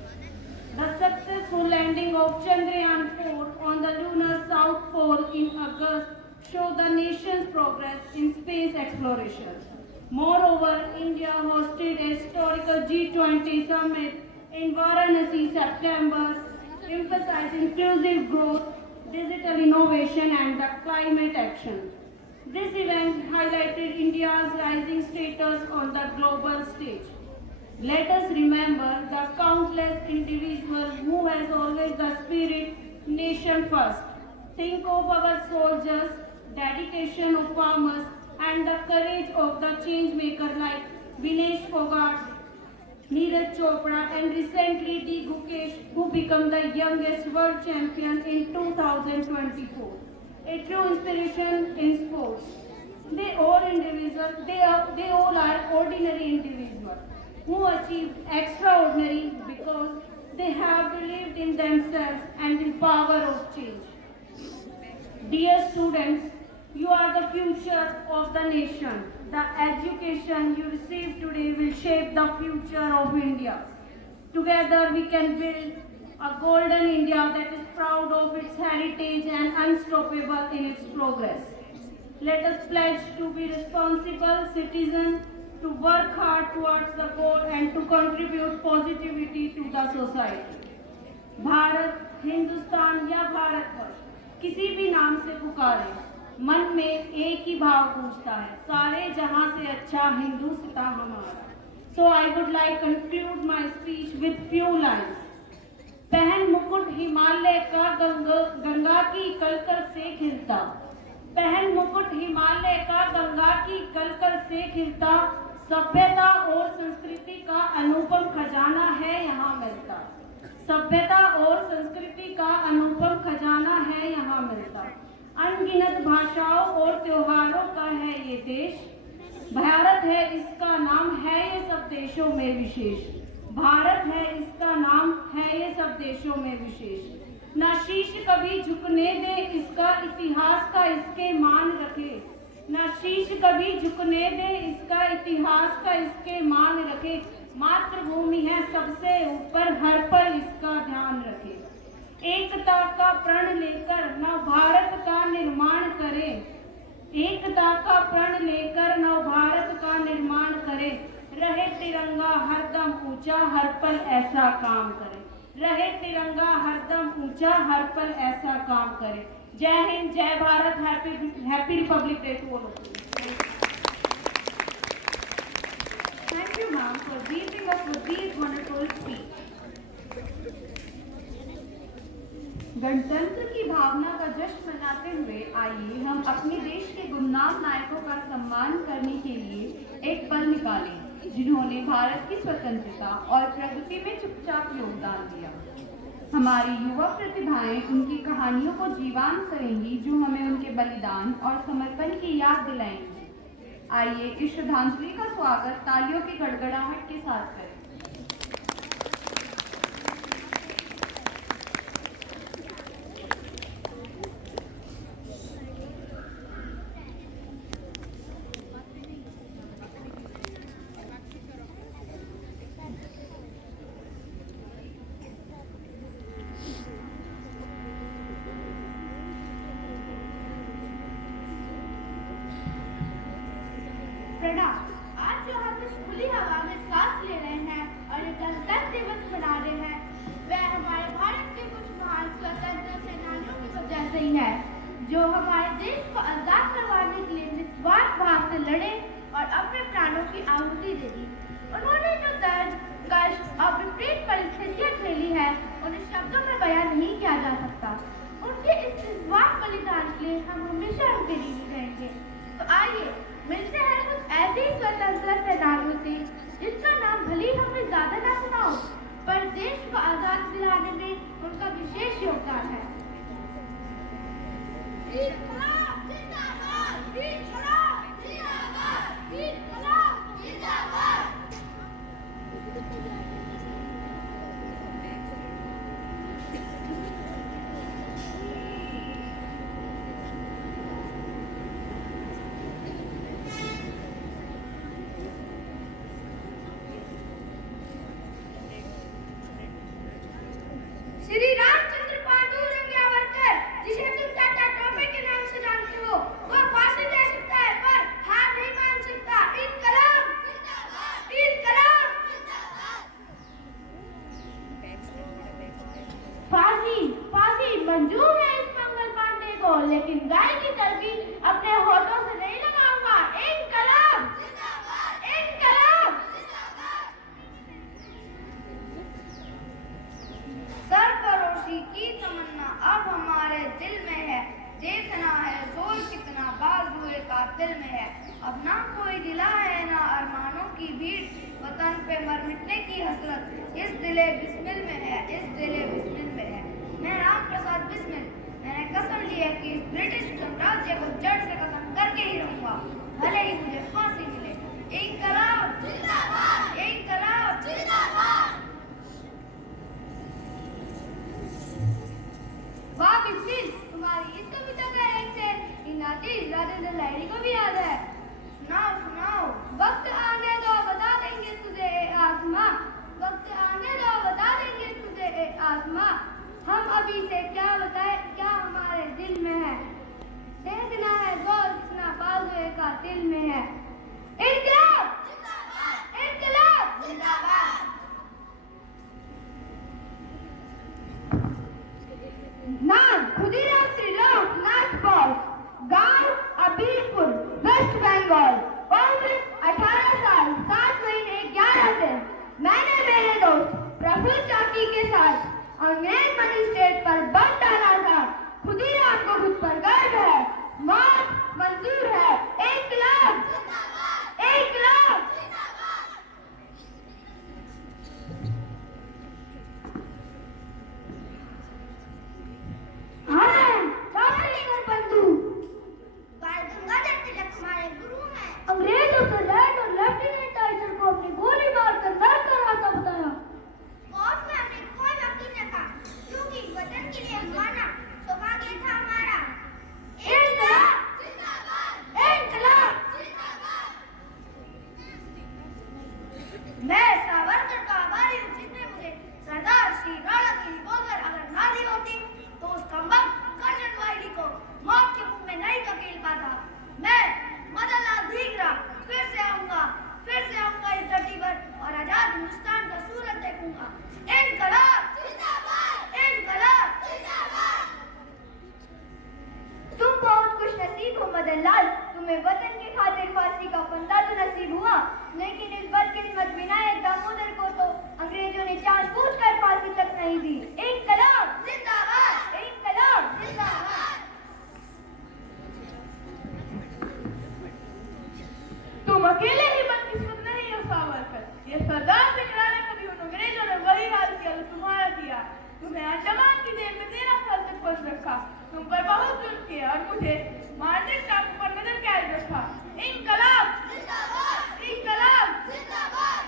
The successful landing of Chandrayaan-4 on the lunar South Pole in August showed the nation's progress in space exploration. Moreover, India hosted a historical G20 summit in Varanasi September, emphasizing inclusive growth, digital innovation, and the climate action. This event highlighted India's rising status on the global stage. Let us remember the countless individuals who has always the spirit nation first. Think of our soldiers, dedication of farmers, and the courage of the change maker like Vinesh Fogart, Neeraj Chopra, and recently D. Gukesh, who became the youngest world champion in 2024. A true inspiration in sports. They all are ordinary individuals who achieved extraordinary because they have believed in themselves and in power of change. Dear students, you are the future of the nation. The education you receive today will shape the future of India. Together we can build a golden India that is proud of its heritage and unstoppable in its progress. Let us pledge to be responsible citizens, to work hard towards the goal and to contribute positivity to the society. Bharat, Hindustan या भारतवर्ष किसी भी नाम से पुकारे, मन में एक ही भाव गूंजता है, सारे जहां से अच्छा हिंदुस्तान हमारा. So I would like to conclude my speech with few lines. पहन मुकुट हिमालय का गंगा की कलकल से खिलता, पहन मुकुट हिमालय का गंगा की कलकल से खिलता, सभ्यता और संस्कृति का अनुपम खजाना है यहाँ मिलता, सभ्यता और संस्कृति का अनुपम खजाना है यहाँ मिलता, अनगिनत भाषाओं और त्योहारों का है ये देश, भारत है इसका नाम है ये सब देशों में विशेष, भारत है इसका नाम है ये सब देशों में विशेष, ना शीश कभी झुकने दे इसका इतिहास का इसके मान रखे, ना शीश कभी झुकने दे इसका इतिहास का इसके मान रखे, मातृभूमि है सबसे ऊपर हर पल इसका ध्यान रखे, एकता का प्रण लेकर ना भारत का निर्माण करें, एकता का प्रण लेकर नव भारत का निर्माण करे, रहे तिरंगा हरदम ऊंचा हर पल ऐसा काम करे, रहे तिरंगा हरदम ऊंचा हर पल ऐसा काम करे। जय हिंद, जय Bharat, happy Republic day to all of you. Thank you, ma'am, for greeting us with these wonderful speech. गणतंत्र की भावना का जश्न मनाते हुए आइए हम अपने देश के गुमनाम नायकों का सम्मान करने के लिए एक पल निकालें, जिन्होंने भारत की स्वतंत्रता और प्रगति में चुपचाप योगदान दिया। हमारी युवा प्रतिभाएं उनकी कहानियों को जीवंत करेंगी, जो हमें उनके बलिदान और समर्पण की याद दिलाएंगी। आइए इस श्रद्धांजलि का स्वागत तालियों की गड़गड़ाहट के साथ करें। प्रणाम। आज जो हम इस खुली हवा में सांस ले रहे हैं और ये गणतंत्र दिवस मना रहे हैं, वह हमारे भारत के कुछ महान स्वतंत्रता सेनानियों की वजह से ही है, जो हमारे देश को आजाद करवाने के लिए निस्वार्थ भाव से लड़े और अपने प्राणों की आहुति दे दी। उन्होंने जो दर्द, कष्ट और विपरीत परिस्थितियां झेली है, उन्हें शब्दों में बयान नहीं किया जा सकता। उनके इस निस्वार्थ बलिदान के लिए हम हमेशा उनके ऋणी रहेंगे। तो आइए मिलते हैं कुछ ऐसे ही स्वतंत्रता सेनानियों से, जिसका नाम भले हमें ज्यादा ना सुना हो, पर देश को आजाद दिलाने में उनका विशेष योगदान है। इनकलाब जिंदाबाद, इनकलाब जिंदाबाद, इनकलाब जिंदाबाद। श्री रामचंद्र पांडुरंग यावरकर, जिसे तुम टाटा टोपे के नाम से जानते हो, वह फांसी दे सकता है पर हार नहीं मान सकता। इनकलाब जिंदाबाद, इनकलाब जिंदाबाद। फांसी मंजूर है इस मंगल पांडे को, लेकिन गाय की चर्बी अपने होठों से नहीं लगाऊंगा। इनकलाब जिंदाबाद, इनकलाब सरफरोशी की तमन्ना अब हमारे दिल में है, देखना है जोर कितना बाजुए का दिल में है। अब ना कोई दिला है ना अरमानों की भीड़, वतन पे मर मिटने की हसरत इस दिले बिस्मिल में है, इस दिले बिस्मिल में है। मैं राम प्रसाद बिस्मिल, मैंने कसम ली है कि इस ब्रिटिश साम्राज्य को जड़ से खत्म करके ही रहूंगा, भले ही मुझे फांसी मिले। इनकलाब जिंदाबाद, इनकलाब जिंदाबाद। वाह बिस्मिल, तुम्हारी इस कविता का एक शेर इन आतिश राजेंद्र लाहिड़ी को भी याद है। सुनाओ सुनाओ। वक्त आने दो बता देंगे तुझे ए आसमां, वक्त आने दो बता देंगे तुझे ए आसमां। हम अभी से क्या बताए क्या हमारे दिल में है, देखना है जोर कितना बाजुए का दिल में है। इनकलाब जिंदाबाद, इनकलाब जिंदाबाद। नाम खुदीराम त्रिलोक नाथ बोस, गांव अबीरपुर, वेस्ट बंगाल, उम्र 18 साल 7 महीने 11 दिन। मैंने मेरे दोस्त प्रफुल्ल चाकी के साथ अंग्रेज मनी स्टेट पर बम डाला था। खुदीराम को खुद पर गर्व है, मौत मंजूर है। इनकलाब जिंदाबाद, इनकलाब जिंदाबाद। हमारे गुरु हैं। अंग्रेजों से रेड और लेफ्टिनेंट टाइगर को अपनी गोली मारकर नरक का रास्ता बताया। फौज में हमने कोई वक्त न था, क्योंकि वतन के लिए माना सौभाग्य था हमारा। इनकलाब जिंदाबाद, शहीदी। इंकलाब जिंदाबाद, इंकलाब जिंदाबाद। तुम अकेले ही बदकिस्मत नहीं हो सावरकर, ये सरदार सिंह राणा कभी उन अंग्रेजों ने वही हाल किया जो तुम्हारा किया। तुम्हें अंडमान की जेल में 13 साल तक बंद रखा, तुम पर बहुत जुल्म किए और मुझे मार्जिन टापू पर नजर कैद रखा। इंकलाब जिंदाबाद, इंकलाब जिंदाबाद।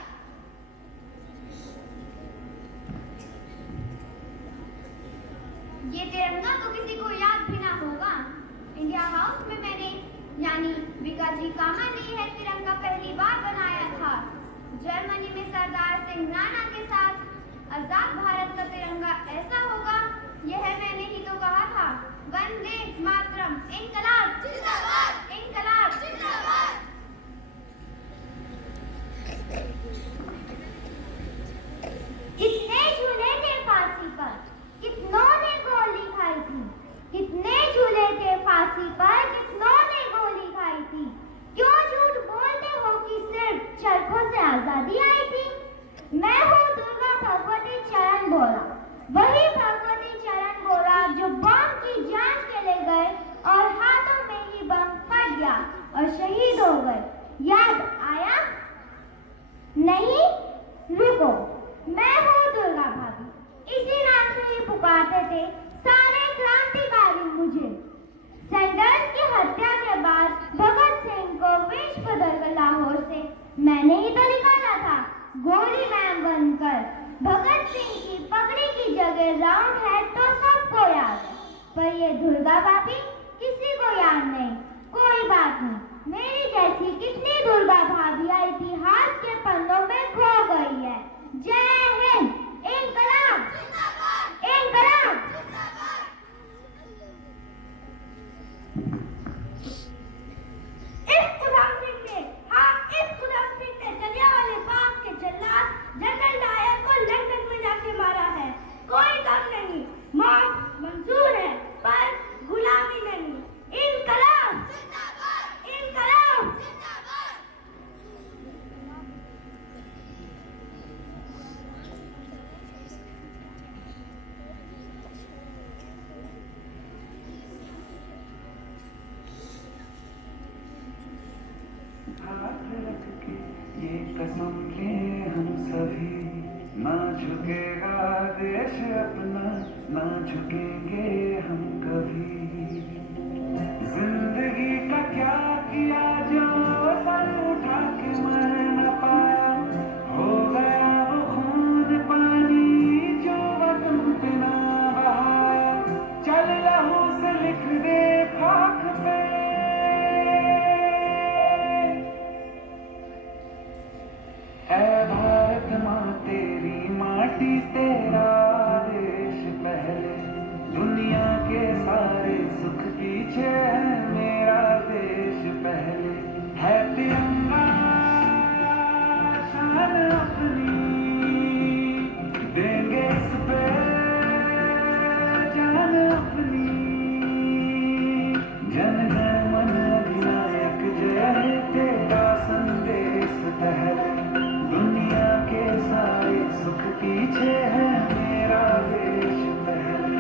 ये तिरंगा तो किसी को याद भी ना होगा। इंडिया हाउस में मैंने यानी विकाजी कामा ने यह तिरंगा पहली बार बनाया था। जर्मनी में सरदार सिंह राणा के साथ आजाद भारत का तिरंगा ऐसा होगा, यह मैंने ही तो कहा था। वंदे मातरम। इंकलाब जिंदाबाद, इंकलाब जिंदाबाद। कितने झूले थे फांसी पर, कितनों ने गोली खाई थी। कितने झूले थे फांसी पर, कितनों ने गोली खाई थी। क्यों झूठ बोलते हो कि सिर्फ चरखों से आजादी आई थी। मैं हूँ दुर्गा भगवती चरण बोरा, वही भगवती चरण बोरा जो बम की जांच के ले गए और हाथों में ही बम फट गया और शहीद हो गए। याद आया? नहीं? रुको, मैं हूँ दुर्गा भाभी। इसी नाम से ही पुकारते थे सारे क्रांतिकारी मुझे। सैंडर्स की हत्या के बाद भगत सिंह को वेश बदलकर लाहौर से मैंने ही तो निकाला था, गोली मैम बनकर। भगत सिंह की पगड़ी की जगह राउंड है तो सबको याद है, पर ये दुर्गा भाभी किसी को याद नहीं। कोई बात नहीं, मेरी जैसी कितनी दुर्गा भाभियां इतिहास के पन्नों में खो गई है। जय हिंद। इंकलाब जिंदाबाद, इंकलाब जिंदाबाद। इस उधम सिंह ने, हाँ इस उधम सिंह ने जलियांवाला बाग के जल्लाद जनरल डायर को लंदन में जाके मारा है। कोई गम नहीं, मौत मंजूर है पर गुलामी नहीं। इंकलाब जिंदाबाद, इंकलाब जिंदाबाद। हाथ रख के ये कसम ले हम सभी, ना झुकेगा देश अपना, ना झुकेंगे हम कभी। जिंदगी का क्या किया जो सर उठा के मर न पाया, हो गया वो खून पानी जो वतन पे ना बहाया। चल लहू से लिख दे खाक पे, ऐ भारत माँ तेरी माटी तेरा देश पहले। दुनिया के सारे सुख पीछे है, मेरा देश पहले। है तिरंगा शान अपनी, देंगे इस पे जान अपनी। जन गण मन अधिनायक जय हे तेरा संदेश पहले। दुनिया के सारे सुख पीछे है, मेरा देश पहले।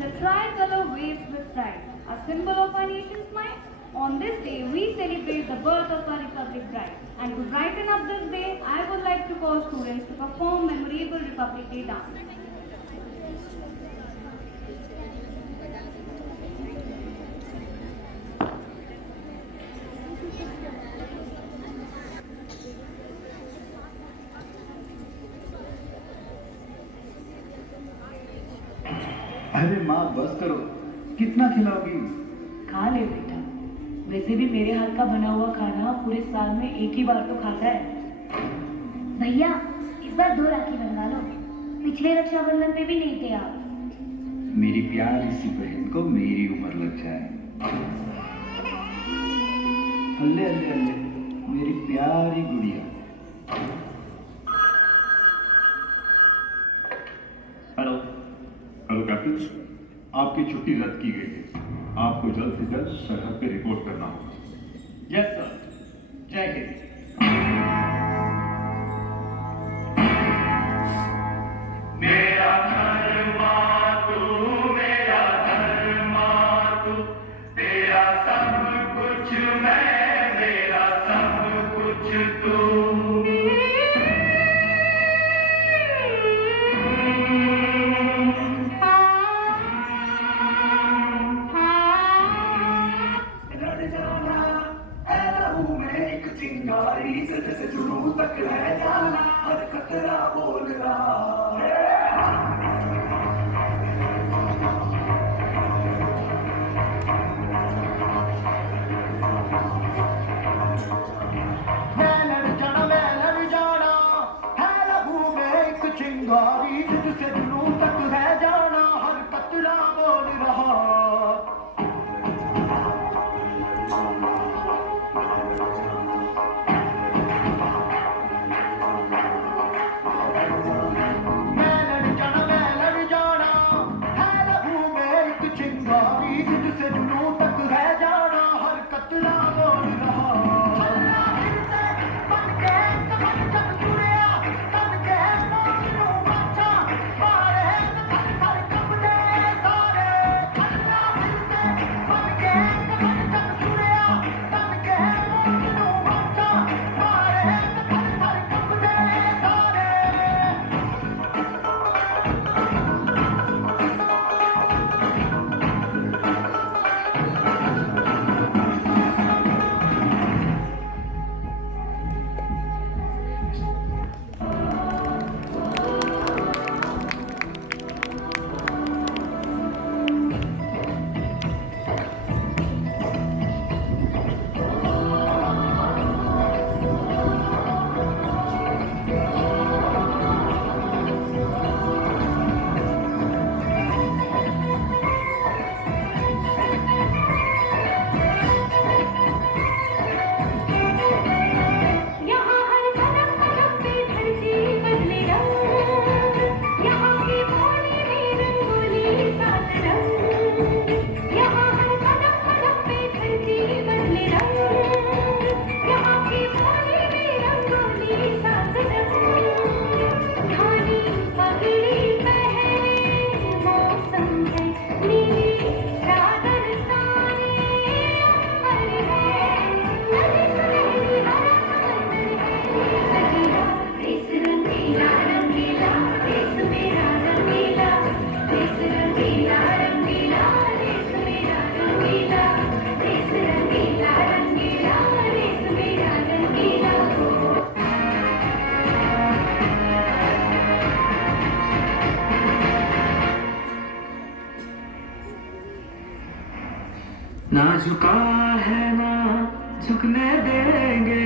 The tricolor waves with pride, a symbol of our nation's might. On this day, we celebrate the birth of our Republic Bride. And to brighten up this day, I would like to call students to perform memorable Republic Day dance. अरे माँ बस करो, कितना खिलाओगी? खा ले बेटा, वैसे भी मेरे हाथ का बना हुआ खाना पूरे साल में एक ही बार तो खाता है। भैया इस बार 2 राखी बनवा लो, पिछले रक्षाबंधन पे भी नहीं थे आप। मेरी प्यारी सी बहन को मेरी उम्र लग जाए। अल्ले अल्ले अल्ले, मेरी प्यारी गुड़िया। आपकी छुट्टी रद्द की गई है। आपको जल्द से जल्द सरहद पे रिपोर्ट करना होगा। Yes sir. जय हिंद। मेरा धर्मा तू, मेरा धर्मा तू, तेरा सब कुछ मैं, मेरा सब कुछ तू। लड़ जाना है लहू में एक चिंगारी, सिर से जुनून तक रह जाना, हर कतरा बोल रहा है। चिंगारी तुझसे जुनून तक रह जाना, हर कतरा बोल रहा। मैं लड़ जाना है लहू में एक चिंगारी, तुझसे जुनून तक रह जाना, हर कतरा बोल रहा। ना झुका है ना झुकने देंगे,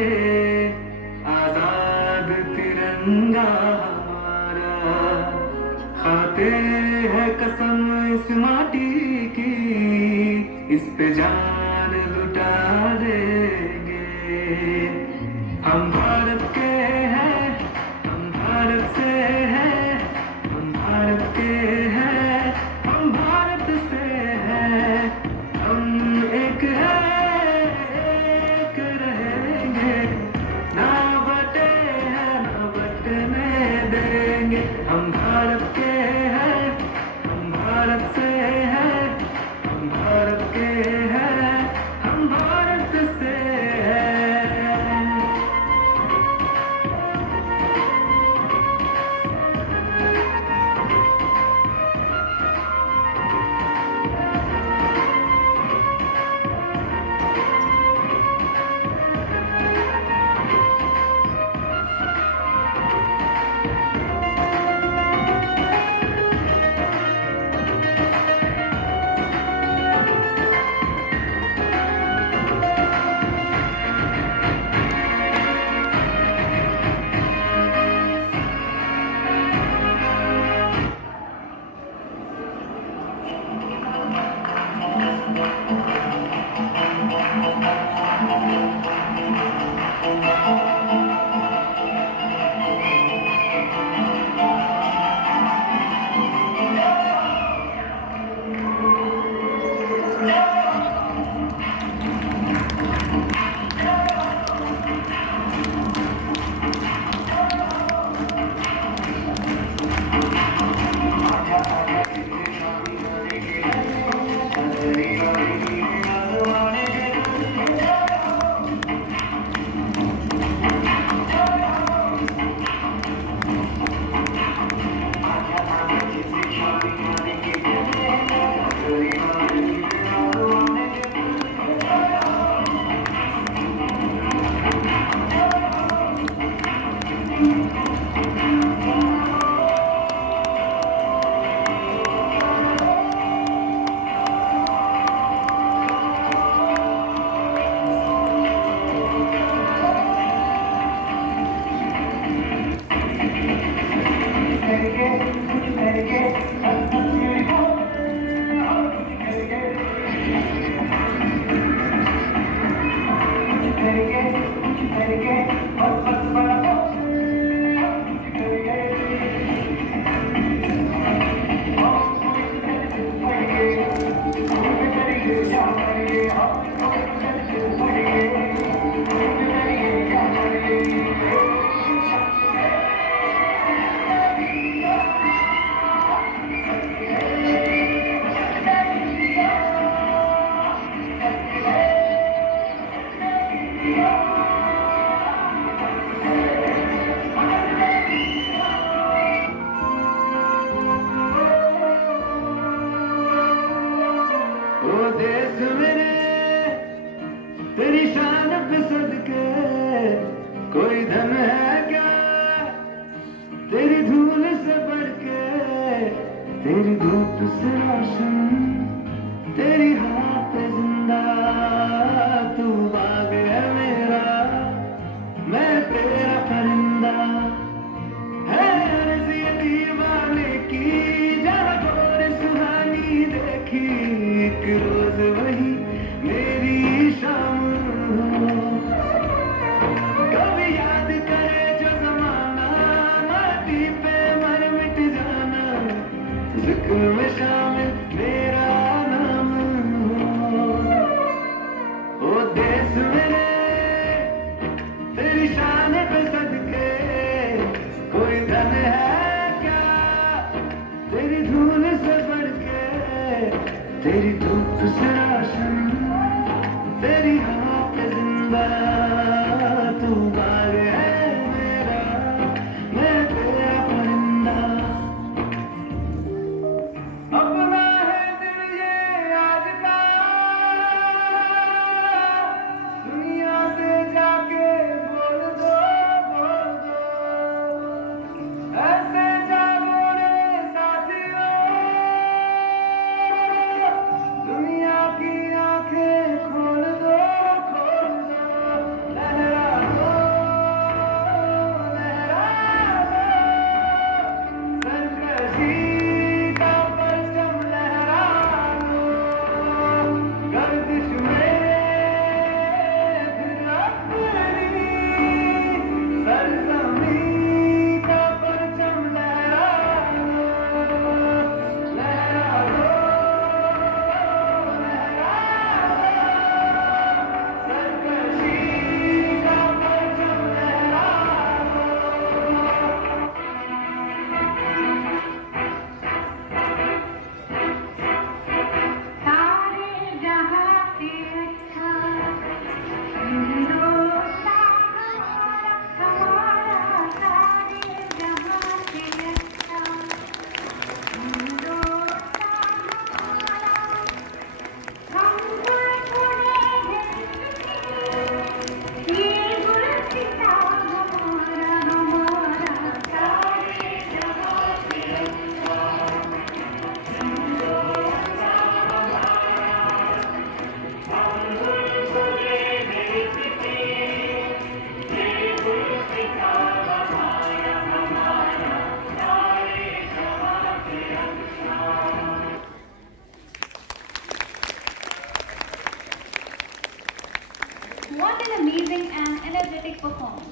आजाद तिरंगा हमारा, खाते हैं कसम इस माटी की, इस पे जान लुटा देंगे। हम भारत के हैं, हम भारत से हैं, हम भारत के हैं, हम भारत से हैं, हम एक है, एक रहेंगे, ना बटे हैं ना बटने देंगे। हम भारत के हैं, हम भारत से हैं, हम भारत के हैं, हम भारत से हैं। ओ देश मेरे तेरी शान पे सदके कोई धन है क्या तेरी धूल से बढ़ के तेरी धूप से रोशन तेरी हवा पे जिंदा तू बाग है मेरा मैं तेरा परिंदा है अर्ज़ ये दीवाने की जरा गोर सुहानी देखी एक रोज वही मेरी शाम हो कभी याद करे जो जमाना माटी पे मर मिट जाना जिक्र में शामिल मेरा नाम हो ओ देश मेरे तेरी शान पे सदके कोई धन है क्या तेरी धूल से बढ़ के तेरी धूप से रोशन तेरी हवा पे जिंदा तू बाग है मेरा मैं तेरा परिंदा अपना है दिल ये आज का दुनिया से जाके बोल दो ऐसे जागो रे साथियों दुनिया की आंखें खोल दो लहरा दो सरकशी का परचम लहरा दो गर्दिश में फिर अपनी सरजमी का परचम लहरा दो सरकशी का परचम लहरा सारे जहां से अच्छा हिंदुस्तान हमारा सारे जहां से अच्छा हिंदुस्तान हमारा हम ये गुलसिता हमारा सारे जहां से अच्छा What an amazing and energetic performance.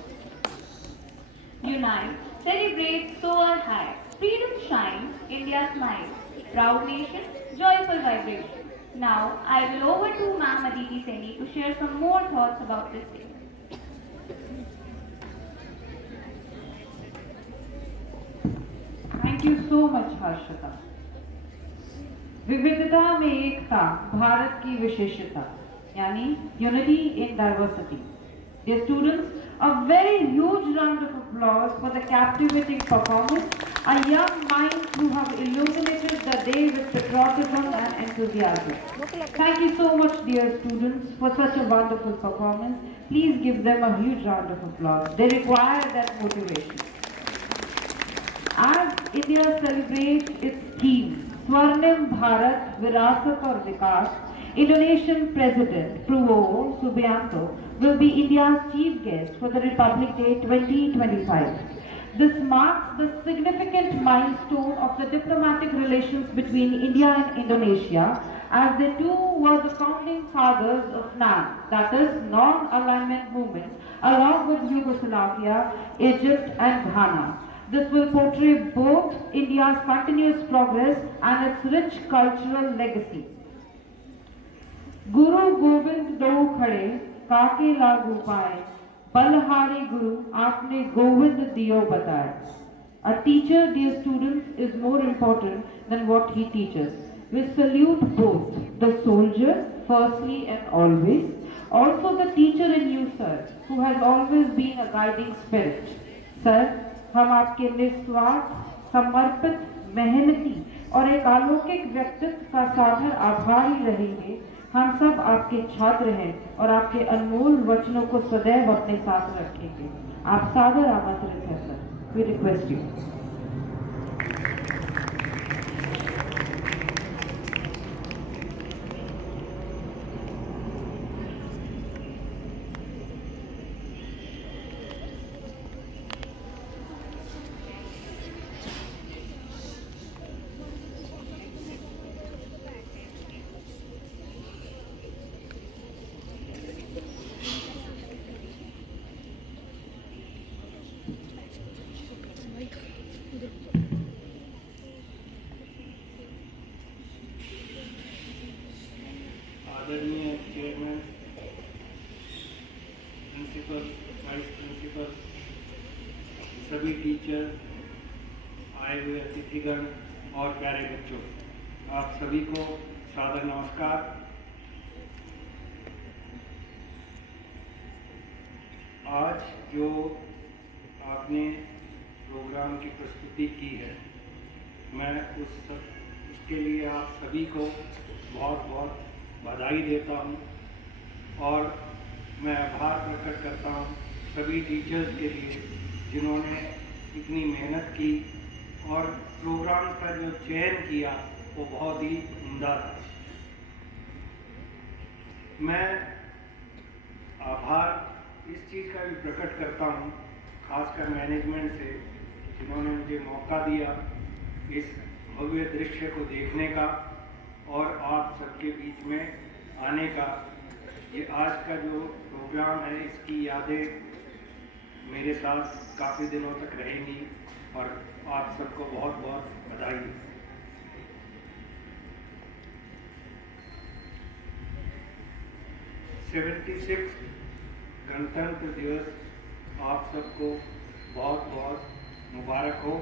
Unite, celebrate, soar high. Freedom shines, India smiles. Proud nation, joyful vibration. Now, I will over to Ma'am Aditi Seni to share some more thoughts about this day. Thank you so much, Harshita. विविधता में एकता भारत की विशेषता यानी unity in diversity. Dear students, a very huge round of applause for the captivating performance, a young minds who have illuminated the day with patriotism and enthusiasm. Thank you so much, dear students, for such a wonderful performance. Please give them a huge round of applause. They require that motivation. As India celebrates its theme, Swarnim Bharat, Virasat aur Vikas, Indonesian President Prabowo Subianto will be India's chief guest for the Republic Day 2025. This marks the significant milestone of the diplomatic relations between India and Indonesia, as they too were the founding fathers of NAM, that is Non-Alignment Movement, along with Yugoslavia, Egypt and Ghana. This will portray both India's continuous progress and its rich cultural legacy. Guru Gobind तो खड़े काके लागू पाए, बलहारी गुरु आपने गोविंद दियो बताए. A teacher, dear students, is more important than what he teaches. We salute both the soldier, firstly and always, also the teacher in you, sir, who has always been a guiding spirit. Sir, हम आपके निस्वार्थ, समर्पित, मेहनती और एक अलौकिक व्यक्तित्व का साधर आभारी रहेंगे. हम सब आपके छात्र हैं और आपके अनमोल वचनों को सदैव अपने साथ रखेंगे. आप सादर आमंत्रित हैं सर. We request you. आदरणीय चेयरमैन, प्रिंसिपल, वाइस प्रिंसिपल, सभी टीचर, आए हुए अतिथिगण और प्यारे बच्चों, आप सभी को सादर नमस्कार. आज जो आपने प्रोग्राम की प्रस्तुति की है, मैं उसके लिए आप सभी को बहुत बहुत बधाई देता हूँ और मैं आभार प्रकट करता हूँ सभी टीचर्स के लिए जिन्होंने इतनी मेहनत की और प्रोग्राम का जो चयन किया वो बहुत ही उम्दा था. मैं आभार इस चीज़ का भी प्रकट करता हूँ खासकर मैनेजमेंट से जिन्होंने मुझे मौका दिया इस भव्य दृश्य को देखने का और आप सबके बीच में आने का. ये आज का जो प्रोग्राम है इसकी यादें मेरे साथ काफ़ी दिनों तक रहेंगी और आप सबको बहुत बहुत बधाई. गणतंत्र दिवस आप सबको बहुत बहुत मुबारक हो.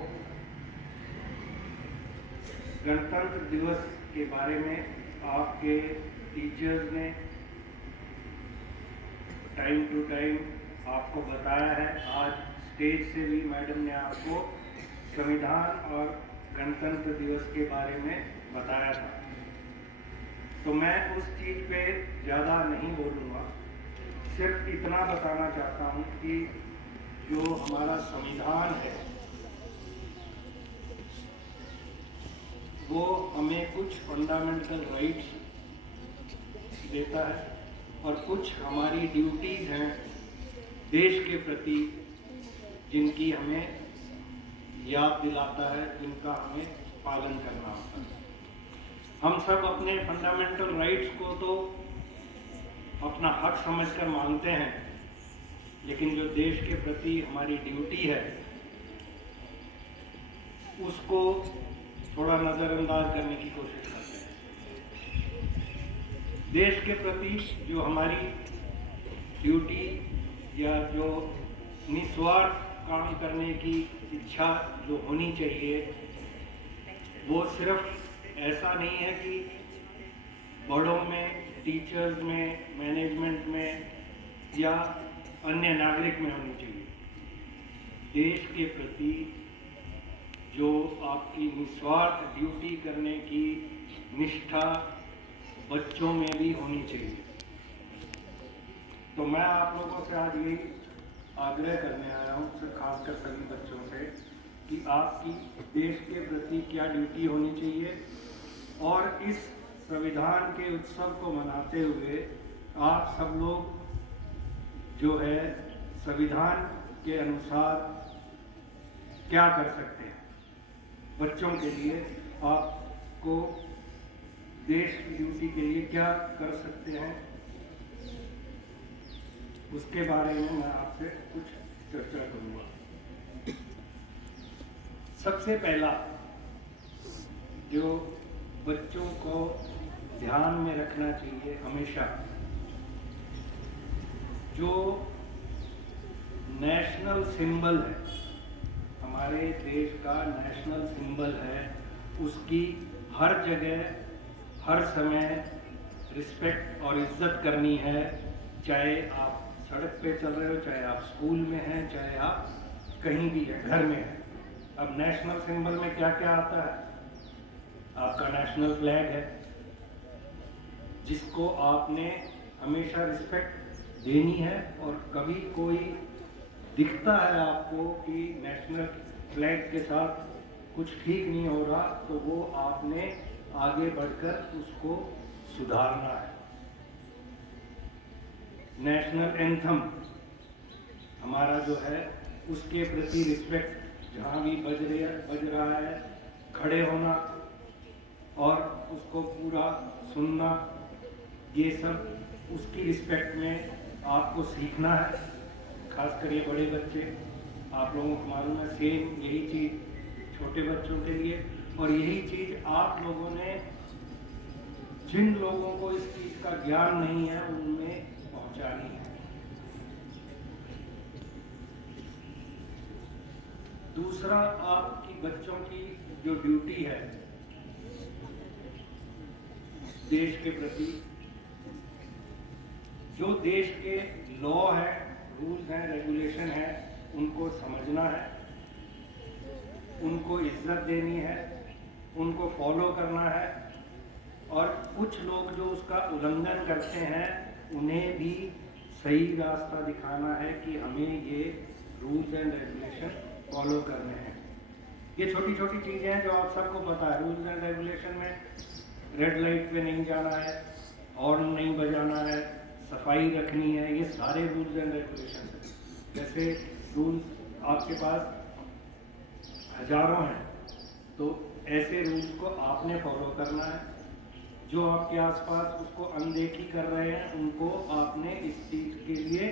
गणतंत्र दिवस के बारे में आपके टीचर्स ने टाइम टू टाइम आपको बताया है. आज स्टेज से भी मैडम ने आपको संविधान और गणतंत्र दिवस के बारे में बताया था. तो मैं उस चीज़ पे ज़्यादा नहीं बोलूँगा, सिर्फ इतना बताना चाहता हूँ कि जो हमारा संविधान है वो हमें कुछ फंडामेंटल राइट्स देता है और कुछ हमारी ड्यूटीज़ हैं देश के प्रति जिनकी हमें याद दिलाता है, जिनका हमें पालन करना होता है. हम सब अपने फंडामेंटल राइट्स को तो अपना हक समझकर मानते हैं, लेकिन जो देश के प्रति हमारी ड्यूटी है उसको थोड़ा नज़रअंदाज करने की कोशिश करते हैं. देश के प्रति जो हमारी ड्यूटी या जो निस्वार्थ काम करने की इच्छा जो होनी चाहिए वो सिर्फ ऐसा नहीं है कि बड़ों में, टीचर्स में, मैनेजमेंट में या अन्य नागरिक में होनी चाहिए. देश के प्रति जो आपकी निस्वार्थ ड्यूटी करने की निष्ठा बच्चों में भी होनी चाहिए. तो मैं आप लोगों से आज यही आग्रह करने आया हूँ, खासकर सभी बच्चों से, कि आपकी देश के प्रति क्या ड्यूटी होनी चाहिए और इस संविधान के उत्सव को मनाते हुए आप सब लोग जो है संविधान के अनुसार क्या कर सकते हैं. बच्चों के लिए आपको देश की ड्यूटी के लिए क्या कर सकते हैं उसके बारे में मैं आपसे कुछ चर्चा करूंगा. सबसे पहला जो बच्चों को ध्यान में रखना चाहिए हमेशा जो नेशनल सिंबल है, हमारे देश का नेशनल सिंबल है, उसकी हर जगह हर समय रिस्पेक्ट और इज्जत करनी है। चाहे आप सड़क पे चल रहे हो, चाहे आप स्कूल में हैं, चाहे आप कहीं भी हैं, घर में हैं। अब नेशनल सिंबल में क्या क्या आता है? आपका नेशनल फ्लैग है, जिसको आपने हमेशा रिस्पेक्ट देनी है, और कभी कोई दिखता है आपको कि नेशनल फ्लैग के साथ कुछ ठीक नहीं हो रहा, तो वो आपने आगे बढ़कर उसको सुधारना है। नेशनल एंथम हमारा जो है, उसके प्रति रिस्पेक्ट, जहाँ भी बज रहा है खड़े होना और उसको पूरा सुनना, ये सब उसकी रिस्पेक्ट में आपको सीखना है। खासकर ये बड़े बच्चे, आप लोगों को मालूम है, सेम यही चीज़ छोटे बच्चों के लिए, और यही चीज़ आप लोगों ने, जिन लोगों को इस चीज़ का ज्ञान नहीं है, उनमें पहुंचानी है। दूसरा, आपकी बच्चों की जो ड्यूटी है देश के प्रति, जो देश के लॉ है, रूल्स हैं, रेगुलेशन है, उनको समझना है, उनको इज्जत देनी है, उनको फॉलो करना है, और कुछ लोग जो उसका उल्लंघन करते हैं उन्हें भी सही रास्ता दिखाना है कि हमें ये रूल्स एंड रेगुलेशन फॉलो करने हैं। ये छोटी छोटी चीज़ें हैं जो आप सबको पता है। रूल्स एंड रेगुलेशन में रेड लाइट पे नहीं जाना है, हॉर्न नहीं बजाना है, सफाई रखनी है, ये सारे रूल्स एंड रेगुलेशन हैं। जैसे रूल्स आपके पास हजारों हैं, तो ऐसे रूल्स को आपने फॉलो करना है। जो आपके आसपास उसको अनदेखी कर रहे हैं, उनको आपने इस चीज़ के लिए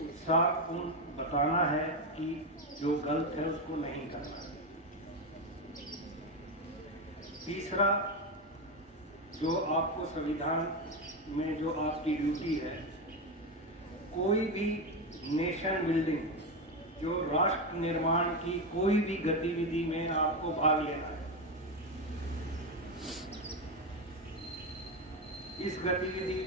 उत्साहपूर्ण बताना है कि जो गलत है उसको नहीं करना। तीसरा, जो आपको संविधान में जो आपकी ड्यूटी है, कोई भी नेशन बिल्डिंग, जो राष्ट्र निर्माण की कोई भी गतिविधि में आपको भाग लेना है। इस गतिविधि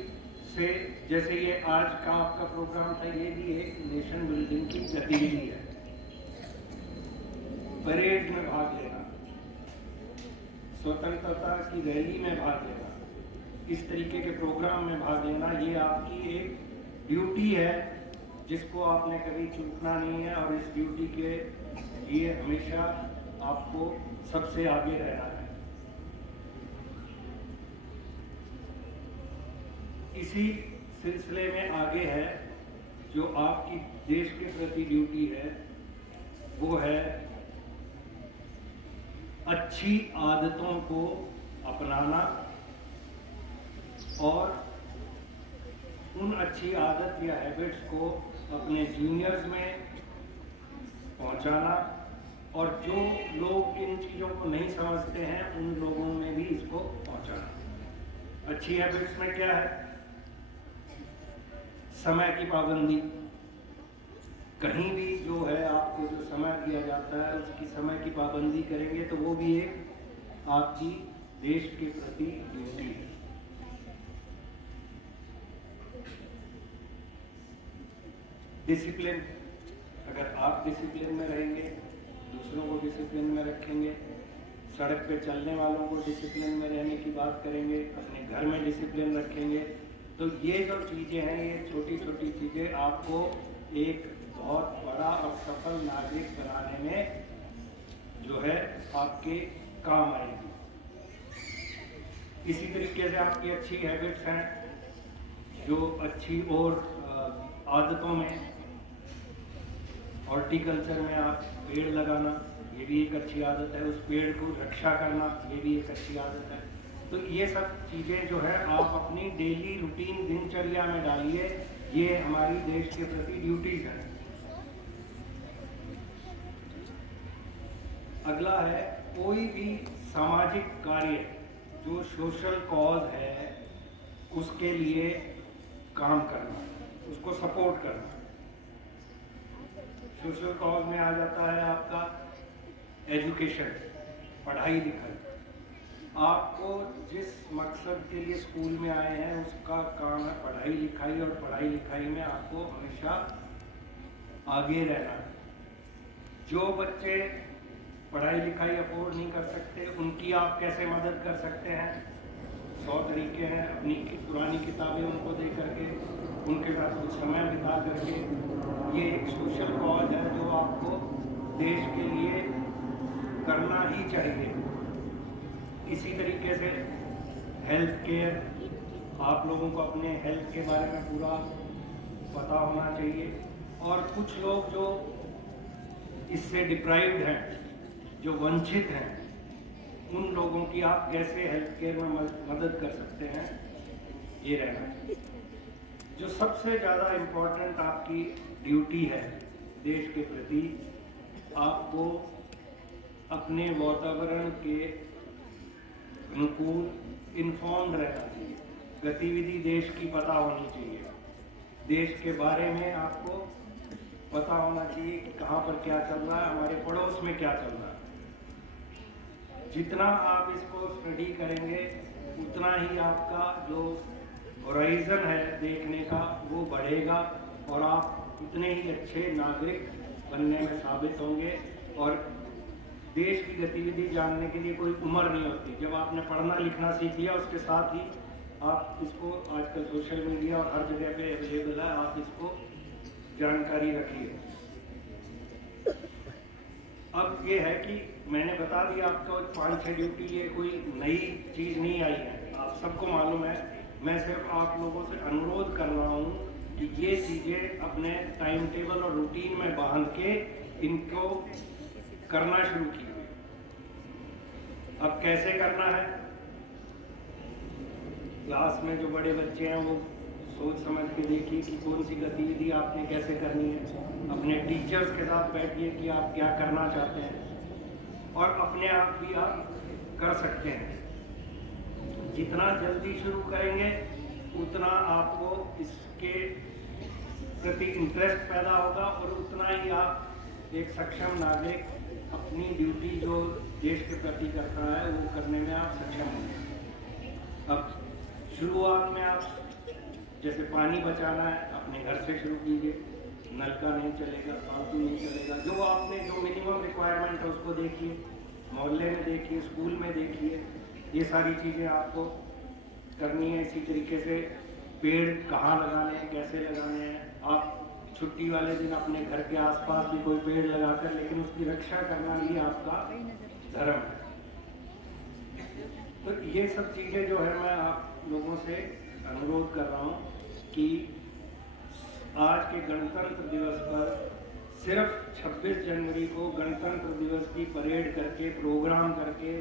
से, जैसे ये आज का आपका प्रोग्राम था, ये भी एक नेशन बिल्डिंग की गतिविधि है। परेड में भाग लेना, स्वतंत्रता की रैली में भाग लेना, इस तरीके के प्रोग्राम में भाग लेना, ये आपकी एक ड्यूटी है जिसको आपने कभी चूकना नहीं है, और इस ड्यूटी के लिए हमेशा आपको सबसे आगे रहना है। इसी सिलसिले में आगे है, जो आपकी देश के प्रति ड्यूटी है, वो है अच्छी आदतों को अपनाना और उन अच्छी आदत या हैबिट्स को अपने जूनियर्स में पहुंचाना, और जो लोग इन चीज़ों को नहीं समझते हैं उन लोगों में भी इसको पहुंचाना। अच्छी हैबिट्स में क्या है? समय की पाबंदी। कहीं भी जो है आपको जो समय दिया जाता है उसकी समय की पाबंदी करेंगे तो वो भी एक आपकी देश के प्रति ड्यूटी है। डिसिप्लिन, अगर आप डिसिप्लिन में रहेंगे, दूसरों को डिसिप्लिन में रखेंगे, सड़क पे चलने वालों को डिसिप्लिन में रहने की बात करेंगे, अपने घर में डिसिप्लिन रखेंगे, तो ये जो चीज़ें हैं, ये छोटी छोटी चीज़ें आपको एक बहुत बड़ा और सफल नागरिक बनाने में जो है आपके काम आएगी। इसी तरीके से आपकी अच्छी हैबिट्स हैं, जो अच्छी और आदतों में हॉर्टिकल्चर में आप पेड़ लगाना, ये भी एक अच्छी आदत है। उस पेड़ को रक्षा करना, ये भी एक अच्छी आदत है। तो ये सब चीज़ें जो है आप अपनी डेली रूटीन दिनचर्या में डालिए। ये हमारी देश के प्रति ड्यूटीज हैं। अगला है, कोई भी सामाजिक कार्य जो सोशल कॉज है उसके लिए काम करना, उसको सपोर्ट करना। सोशल कॉज में आ जाता है आपका एजुकेशन, पढ़ाई लिखाई। आपको जिस मकसद के लिए स्कूल में आए हैं उसका काम है पढ़ाई लिखाई, और पढ़ाई लिखाई में आपको हमेशा आगे रहना है। जो बच्चे पढ़ाई लिखाई अफोर्ड नहीं कर सकते उनकी आप कैसे मदद कर सकते हैं? 100 तरीके हैं। अपनी पुरानी किताबें उनको दे करके, उनके साथ कुछ समय बिता करके, ये एक सोशल कॉज है जो आपको देश के लिए करना ही चाहिए। इसी तरीके से हेल्थ केयर, आप लोगों को अपने हेल्थ के बारे में पूरा पता होना चाहिए। और कुछ लोग जो इससे डिप्राइव्ड हैं, जो वंचित हैं, उन लोगों की आप कैसे हेल्थ केयर में मदद कर सकते हैं, ये रहना। जो सबसे ज़्यादा इम्पोर्टेंट आपकी ड्यूटी है देश के प्रति, आपको अपने वातावरण के अनुकूल इन्फॉर्म्ड रहना चाहिए। गतिविधि देश की पता होनी चाहिए, देश के बारे में आपको पता होना चाहिए कि कहाँ पर क्या चल रहा है, हमारे पड़ोस में क्या चल रहा है। जितना आप इसको स्टडी करेंगे उतना ही आपका जो होराइजन है देखने का वो बढ़ेगा, और आप उतने ही अच्छे नागरिक बनने में साबित होंगे। और देश की गतिविधि जानने के लिए कोई उम्र नहीं होती। जब आपने पढ़ना लिखना सीख लिया उसके साथ ही आप इसको, आजकल सोशल मीडिया और हर जगह पे अवेलेबल है, आप इसको जानकारी रखिए। अब ये है कि मैंने बता दिया आपको 5-6 ड्यूटी, ये कोई नई चीज़ नहीं आई है, आप सबको मालूम है। मैं सिर्फ आप लोगों से अनुरोध कर रहा हूँ कि ये चीज़ें अपने टाइम टेबल और रूटीन में बांध के इनको करना शुरू कीजिए। अब कैसे करना है? क्लास में जो बड़े बच्चे हैं वो सोच समझ के देखिए कि कौन सी गतिविधि आपने कैसे करनी है। अपने टीचर्स के साथ बैठिए कि आप क्या करना चाहते हैं, और अपने आप भी आप कर सकते हैं। जितना जल्दी शुरू करेंगे उतना आपको इसके प्रति इंटरेस्ट पैदा होगा, और उतना ही आप एक सक्षम नागरिक अपनी ड्यूटी जो देश के प्रति करता है वो करने में आप सक्षम होंगे। अब शुरुआत में आप जैसे पानी बचाना है अपने घर से शुरू कीजिए, नल का नहीं चलेगा, फालतू नहीं चलेगा। जो आपने जो मिनिमम रिक्वायरमेंट है उसको देखिए, मोहल्ले में देखिए, स्कूल में देखिए, ये सारी चीज़ें आपको करनी है। इसी तरीके से पेड़ कहाँ लगाने हैं, कैसे लगाने हैं। आप छुट्टी वाले दिन अपने घर के आसपास भी कोई पेड़ लगाकर, लेकिन उसकी रक्षा करना भी आपका धर्म है। तो ये सब चीज़ें जो है मैं आप लोगों से अनुरोध कर रहा हूँ कि आज के गणतंत्र दिवस पर सिर्फ 26 जनवरी को गणतंत्र दिवस की परेड करके, प्रोग्राम करके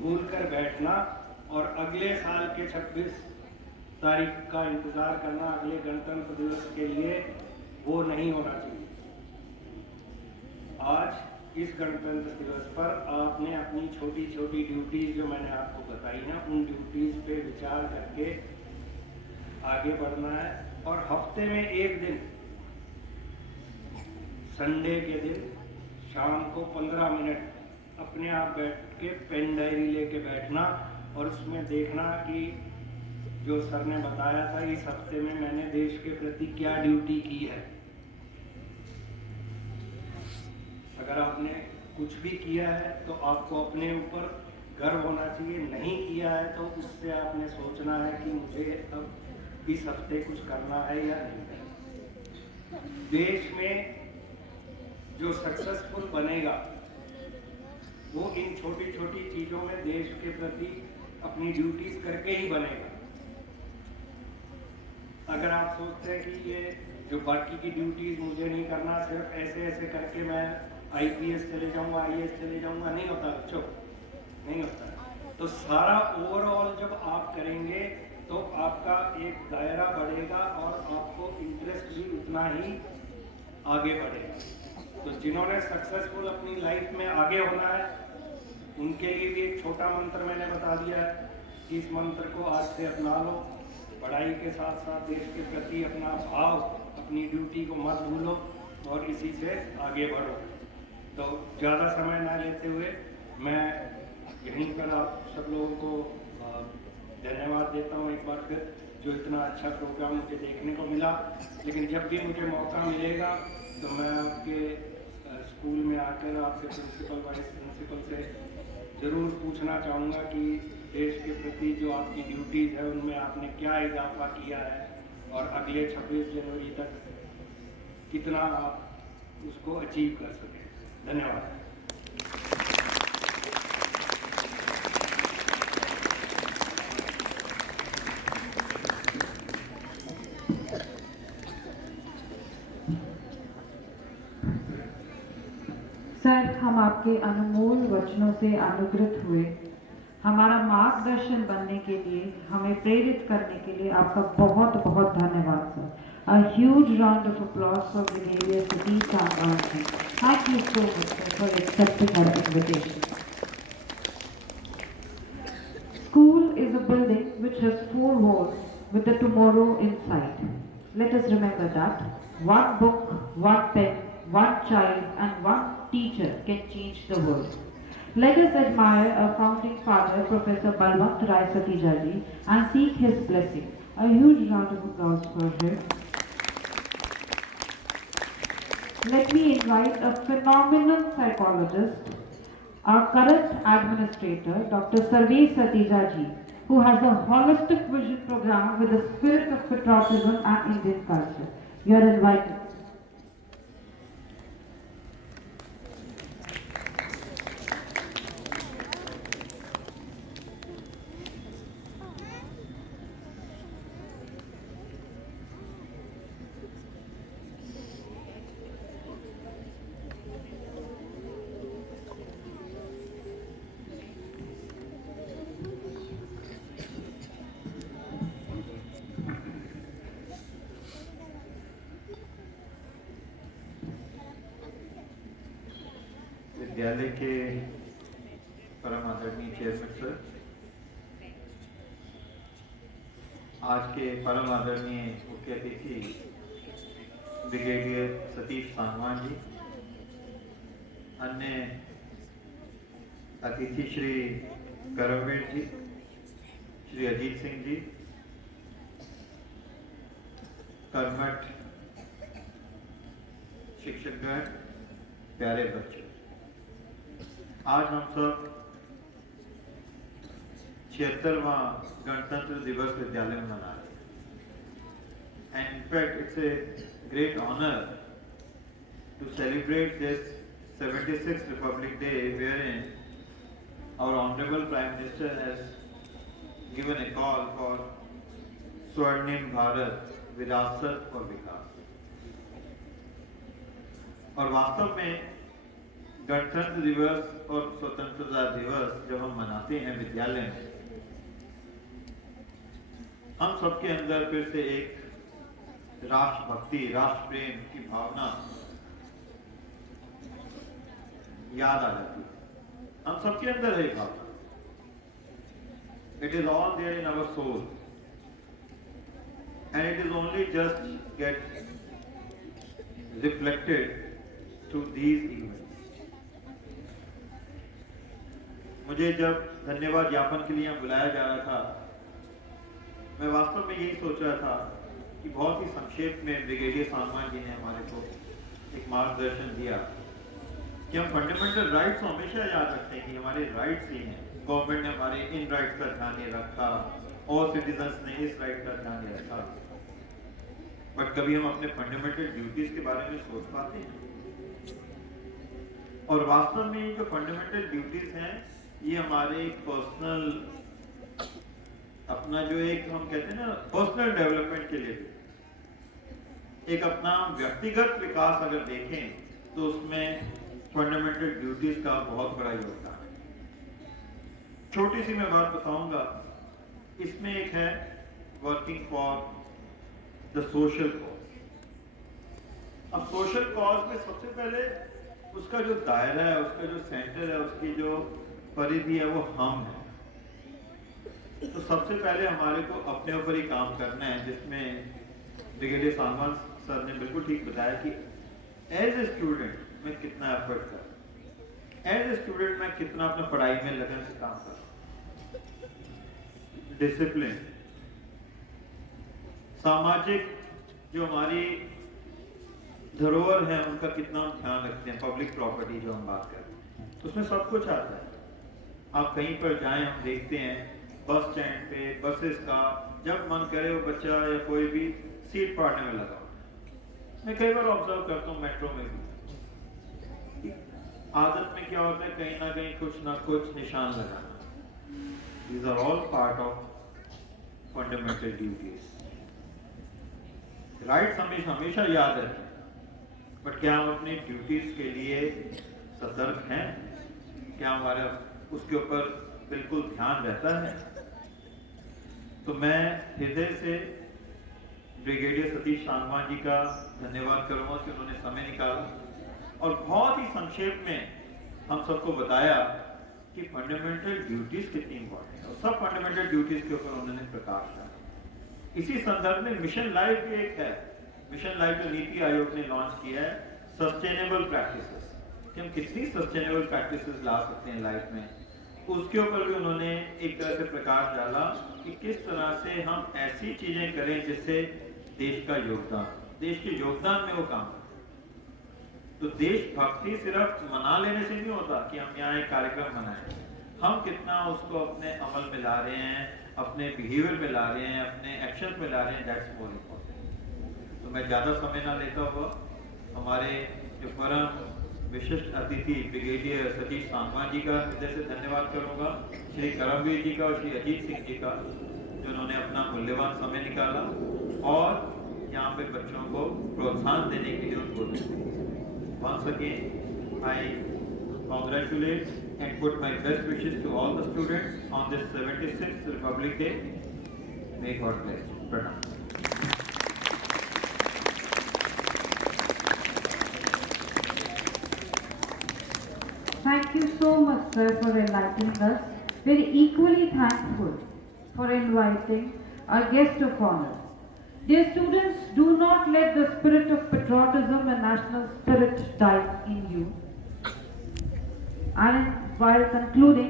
भूल कर बैठना और अगले साल के 26 तारीख का इंतज़ार करना अगले गणतंत्र दिवस के लिए, वो नहीं होना चाहिए। आज इस गणतंत्र दिवस पर आपने अपनी छोटी छोटी ड्यूटीज जो मैंने आपको बताई हैं, उन ड्यूटीज पे विचार करके आगे बढ़ना है। और हफ्ते में एक दिन, संडे के दिन शाम को 15 मिनट अपने आप बैठ के पेन डायरी लेके बैठना और उसमें देखना कि जो सर ने बताया था इस हफ्ते में मैंने देश के प्रति क्या ड्यूटी की है। अगर आपने कुछ भी किया है तो आपको अपने ऊपर गर्व होना चाहिए, नहीं किया है तो उससे आपने सोचना है कि मुझे अब इस हफ्ते कुछ करना है या नहीं करना। देश में जो सक्सेसफुल बनेगा वो इन छोटी छोटी चीज़ों में देश के प्रति अपनी ड्यूटीज करके ही बनेगा। अगर आप सोचते हैं कि ये जो बाकी की ड्यूटीज मुझे नहीं करना, सिर्फ ऐसे ऐसे करके मैं IPS चले जाऊंगा, IAS चले जाऊंगा, नहीं होता बच्चों, नहीं होता। तो सारा ओवरऑल जब आप करेंगे तो आपका एक दायरा बढ़ेगा और आपको इंटरेस्ट भी उतना ही आगे बढ़ेगा। तो जिन्होंने सक्सेसफुल अपनी लाइफ में आगे होना है उनके लिए भी एक छोटा मंत्र मैंने बता दिया है कि इस मंत्र को आज से अपना लो। पढ़ाई के साथ साथ देश के प्रति अपना भाव, अपनी ड्यूटी को मत भूलो और इसी से आगे बढ़ो। तो ज़्यादा समय ना लेते हुए मैं यहीं पर आप सब लोगों को धन्यवाद देता हूँ एक बार फिर, जो इतना अच्छा प्रोग्राम मुझे देखने को मिला। लेकिन जब भी मुझे मौका मिलेगा तो मैं आपके स्कूल में आकर आपसे प्रिंसिपल, वाइस प्रिंसिपल से ज़रूर पूछना चाहूँगा कि देश के प्रति जो आपकी ड्यूटीज़ है उनमें आपने क्या इजाफा किया है और अगले 26 जनवरी तक कितना आप उसको अचीव कर सकें। धन्यवाद। सर, हम आपके अनमोल वचनों से अनुग्रहित हुए। हमारा मार्गदर्शन बनने के लिए, हमें प्रेरित करने के लिए आपका बहुत बहुत धन्यवाद sir. A huge round of applause for Brigadier Satish Sangwan ji. Thank you so much sir for accepting our invitation. School is a building which has 4 walls with the tomorrow inside. Let us remember that one book, one pen, one child and one teacher can change the world. Let us admire our founding father, Professor Balwant Rai Satija ji, and seek his blessing. A huge round of applause for him. Let me invite a phenomenal psychologist, our current administrator, Dr. Sarvesh Satija ji, who has a holistic vision program with the spirit of patriotism and Indian culture. You are invited. विद्यालय के परम आदरणीय chairman sir, आज के परम आदरणीय मुख्य अतिथि ब्रिगेडियर सतीश सांगवान जी, अन्य अतिथि श्री करमवीर जी, श्री अजीत सिंह जी, कर्मठ शिक्षकगण, प्यारे बच्चों, आज हम सब 76वां गणतंत्र दिवस विद्यालय में मना रहे हैं। And in fact it's a great honor to celebrate this 76th Republic Day, wherein our Honorable Prime Minister has given a call for Swarnim Bharat, विरासत और विकास। और वास्तव में गणतंत्र दिवस और स्वतंत्रता दिवस जब हम मनाते हैं विद्यालय में, हम सबके अंदर फिर से एक राष्ट्रभक्ति, राष्ट्र प्रेम की भावना याद आ जाती है। हम सबके अंदर है भावना। It is all there in our soul and it is only just get reflected through these events. मुझे जब धन्यवाद ज्ञापन के लिए यहाँ बुलाया जा रहा था, मैं वास्तव में यही सोच रहा था कि बहुत ही संक्षेप में ब्रिगेडियर सांगवान जी ने हमारे को एक मार्गदर्शन दिया कि हम फंडामेंटल राइट्स हमेशा याद रखते हैं कि हमारे राइट्स ही हैं। गवर्नमेंट ने हमारे इन राइट्स का ध्यान नहीं रखा और सिटीजन्स ने इस राइट का ध्यान नहीं रखा, बट कभी हम अपने फंडामेंटल ड्यूटीज के बारे में सोच पाते हैं? और वास्तव में जो फंडामेंटल ड्यूटीज हैं ये हमारे पर्सनल, अपना जो एक हम कहते हैं ना पर्सनल डेवलपमेंट के लिए भी, एक अपना व्यक्तिगत विकास अगर देखें तो उसमें फंडामेंटल ड्यूटीज का बहुत बड़ा योगदान है। छोटी सी मैं बात बताऊंगा, इसमें एक है working for the social cause. अब सोशल कॉज में सबसे पहले उसका जो दायरा है, उसका जो सेंटर है, उसकी जो परिधि है वो हम है। तो सबसे पहले हमारे को अपने ऊपर ही काम करना है, जिसमें ब्रिगेडियर सानवान सर ने बिल्कुल ठीक बताया कि एज ए स्टूडेंट मैं कितना एफर्ट कर, एज ए स्टूडेंट मैं कितना अपना पढ़ाई में लगन से काम कर, डिसिप्लिन, सामाजिक जो हमारी धरोहर है उनका कितना ध्यान रखते हैं, पब्लिक प्रॉपर्टी जो हम बात करते हैं, उसमें सब कुछ आता है। आप कहीं पर जाएं, हम देखते हैं बस स्टैंड पे बसेस का जब मन करे वो बच्चा या कोई भी सीट फाड़ने में लगा। मैं कई बार ऑब्जर्व करता हूँ मेट्रो में भी, आदत में क्या होता है कहीं ना कुछ निशान लगाना। These are all part of fundamental duties. Rights हमेशा याद रखें, बट क्या हम अपनी ड्यूटीज के लिए सतर्क हैं? क्या हमारा उसके ऊपर बिल्कुल ध्यान रहता है? तो मैं हृदय से ब्रिगेडियर सतीश सानवान जी का धन्यवाद करूंगा कि उन्होंने समय निकाला और बहुत ही संक्षेप में हम सबको बताया कि फंडामेंटल ड्यूटीज कितनी इंपॉर्टेंट है, और सब फंडामेंटल ड्यूटीज के ऊपर उन्होंने प्रकाश डाला। इसी संदर्भ में मिशन लाइफ भी एक है। मिशन लाइफ जो नीति आयोग ने लॉन्च किया है, सस्टेनेबल प्रैक्टिसेस, कि हम कितनी सस्टेनेबल प्रैक्टिसेस ला सकते हैं लाइफ में, उसके ऊपर भी उन्होंने एक तरह से प्रकाश डाला कि किस तरह से हम ऐसी चीजें करें जिससे देश का योगदान, देश के योगदान में वो काम। तो देशभक्ति सिर्फ मना लेने से नहीं होता कि हम यहाँ एक कार्यक्रम मनाएं, हम कितना उसको अपने अमल में ला रहे हैं, अपने बिहेवियर में ला रहे हैं, अपने एक्शन में ला रहे हैं, दैट्स मोर इम्पोर्टेंट। तो मैं ज़्यादा समय ना लेता हुआ हमारे जो परम विशिष्ट अतिथि ब्रिगेडियर सतीश सानवान जी का हृदय से धन्यवाद करूंगा, श्री करमवीर जी का और श्री अजीत सिंह जी का, जिन्होंने अपना मूल्यवान समय निकाला और यहाँ पे बच्चों को प्रोत्साहन देने के लिए उनको once again I congratulate and put my best wishes to all the students on this 76th Republic Day. May God bless you. Pranam. Thank you so much, sir, for enlightening us. We are equally thankful for inviting our guest of honor. Dear students, do not let the spirit of patriotism and national spirit die in you. And while concluding,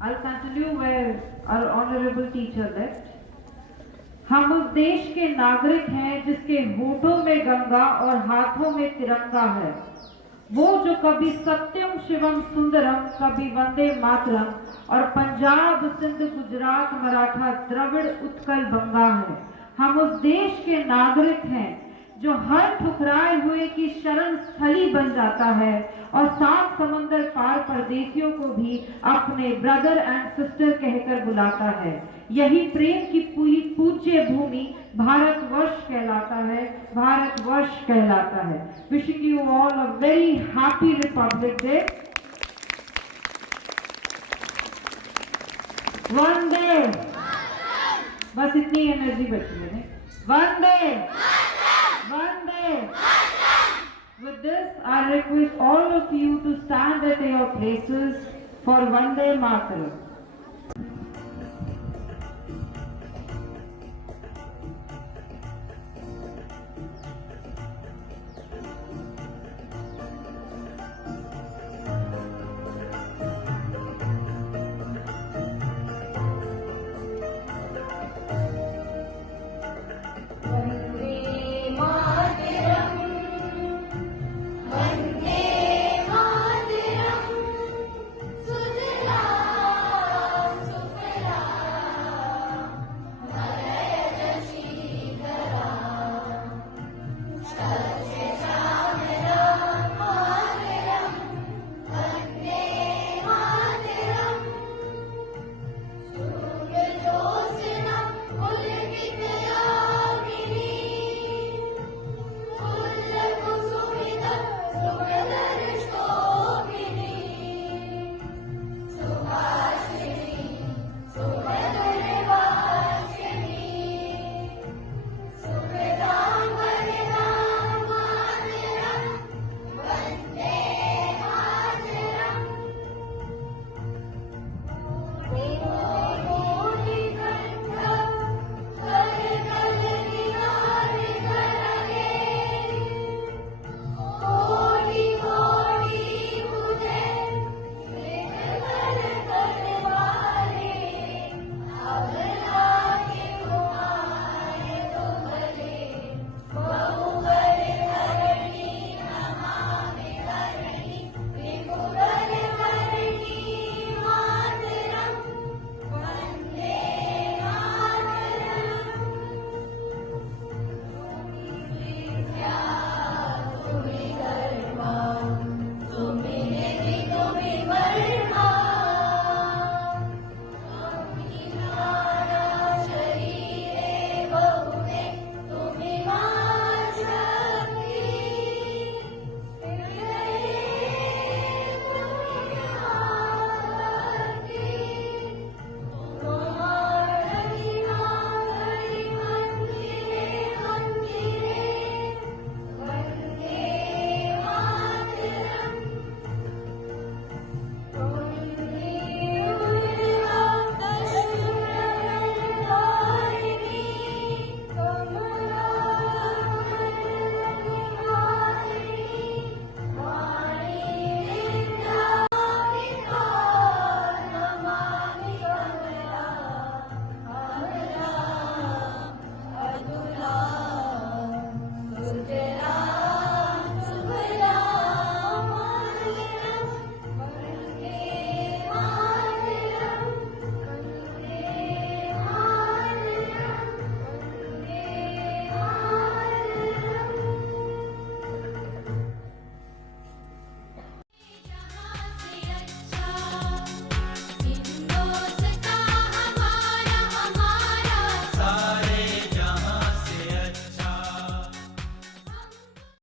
I'll continue where our honorable teacher left. हम उस देश के नागरिक हैं जिसके होठों में गंगा और हाथों में तिरंगा है। वो जो कभी सत्यम शिवम सुंदरम, कभी वंदे मातरम और पंजाब सिंध गुजरात मराठा द्रविड़ उत्कल बंगा है। हम उस देश के नागरिक हैं जो हर ठुकराए हुए की शरण स्थली बन जाता है और 7 समंदर पार परदेशियों को भी अपने ब्रदर एंड सिस्टर कहकर बुलाता है। यही प्रेम की पूज्य भूमि भारतवर्ष कहलाता है, भारतवर्ष कहलाता है। Wishing you all a very happy Republic Day. वंदे, बस इतनी एनर्जी बची है। वंदे Vande! With this, I request all of you to stand at your places for Vande Mataram.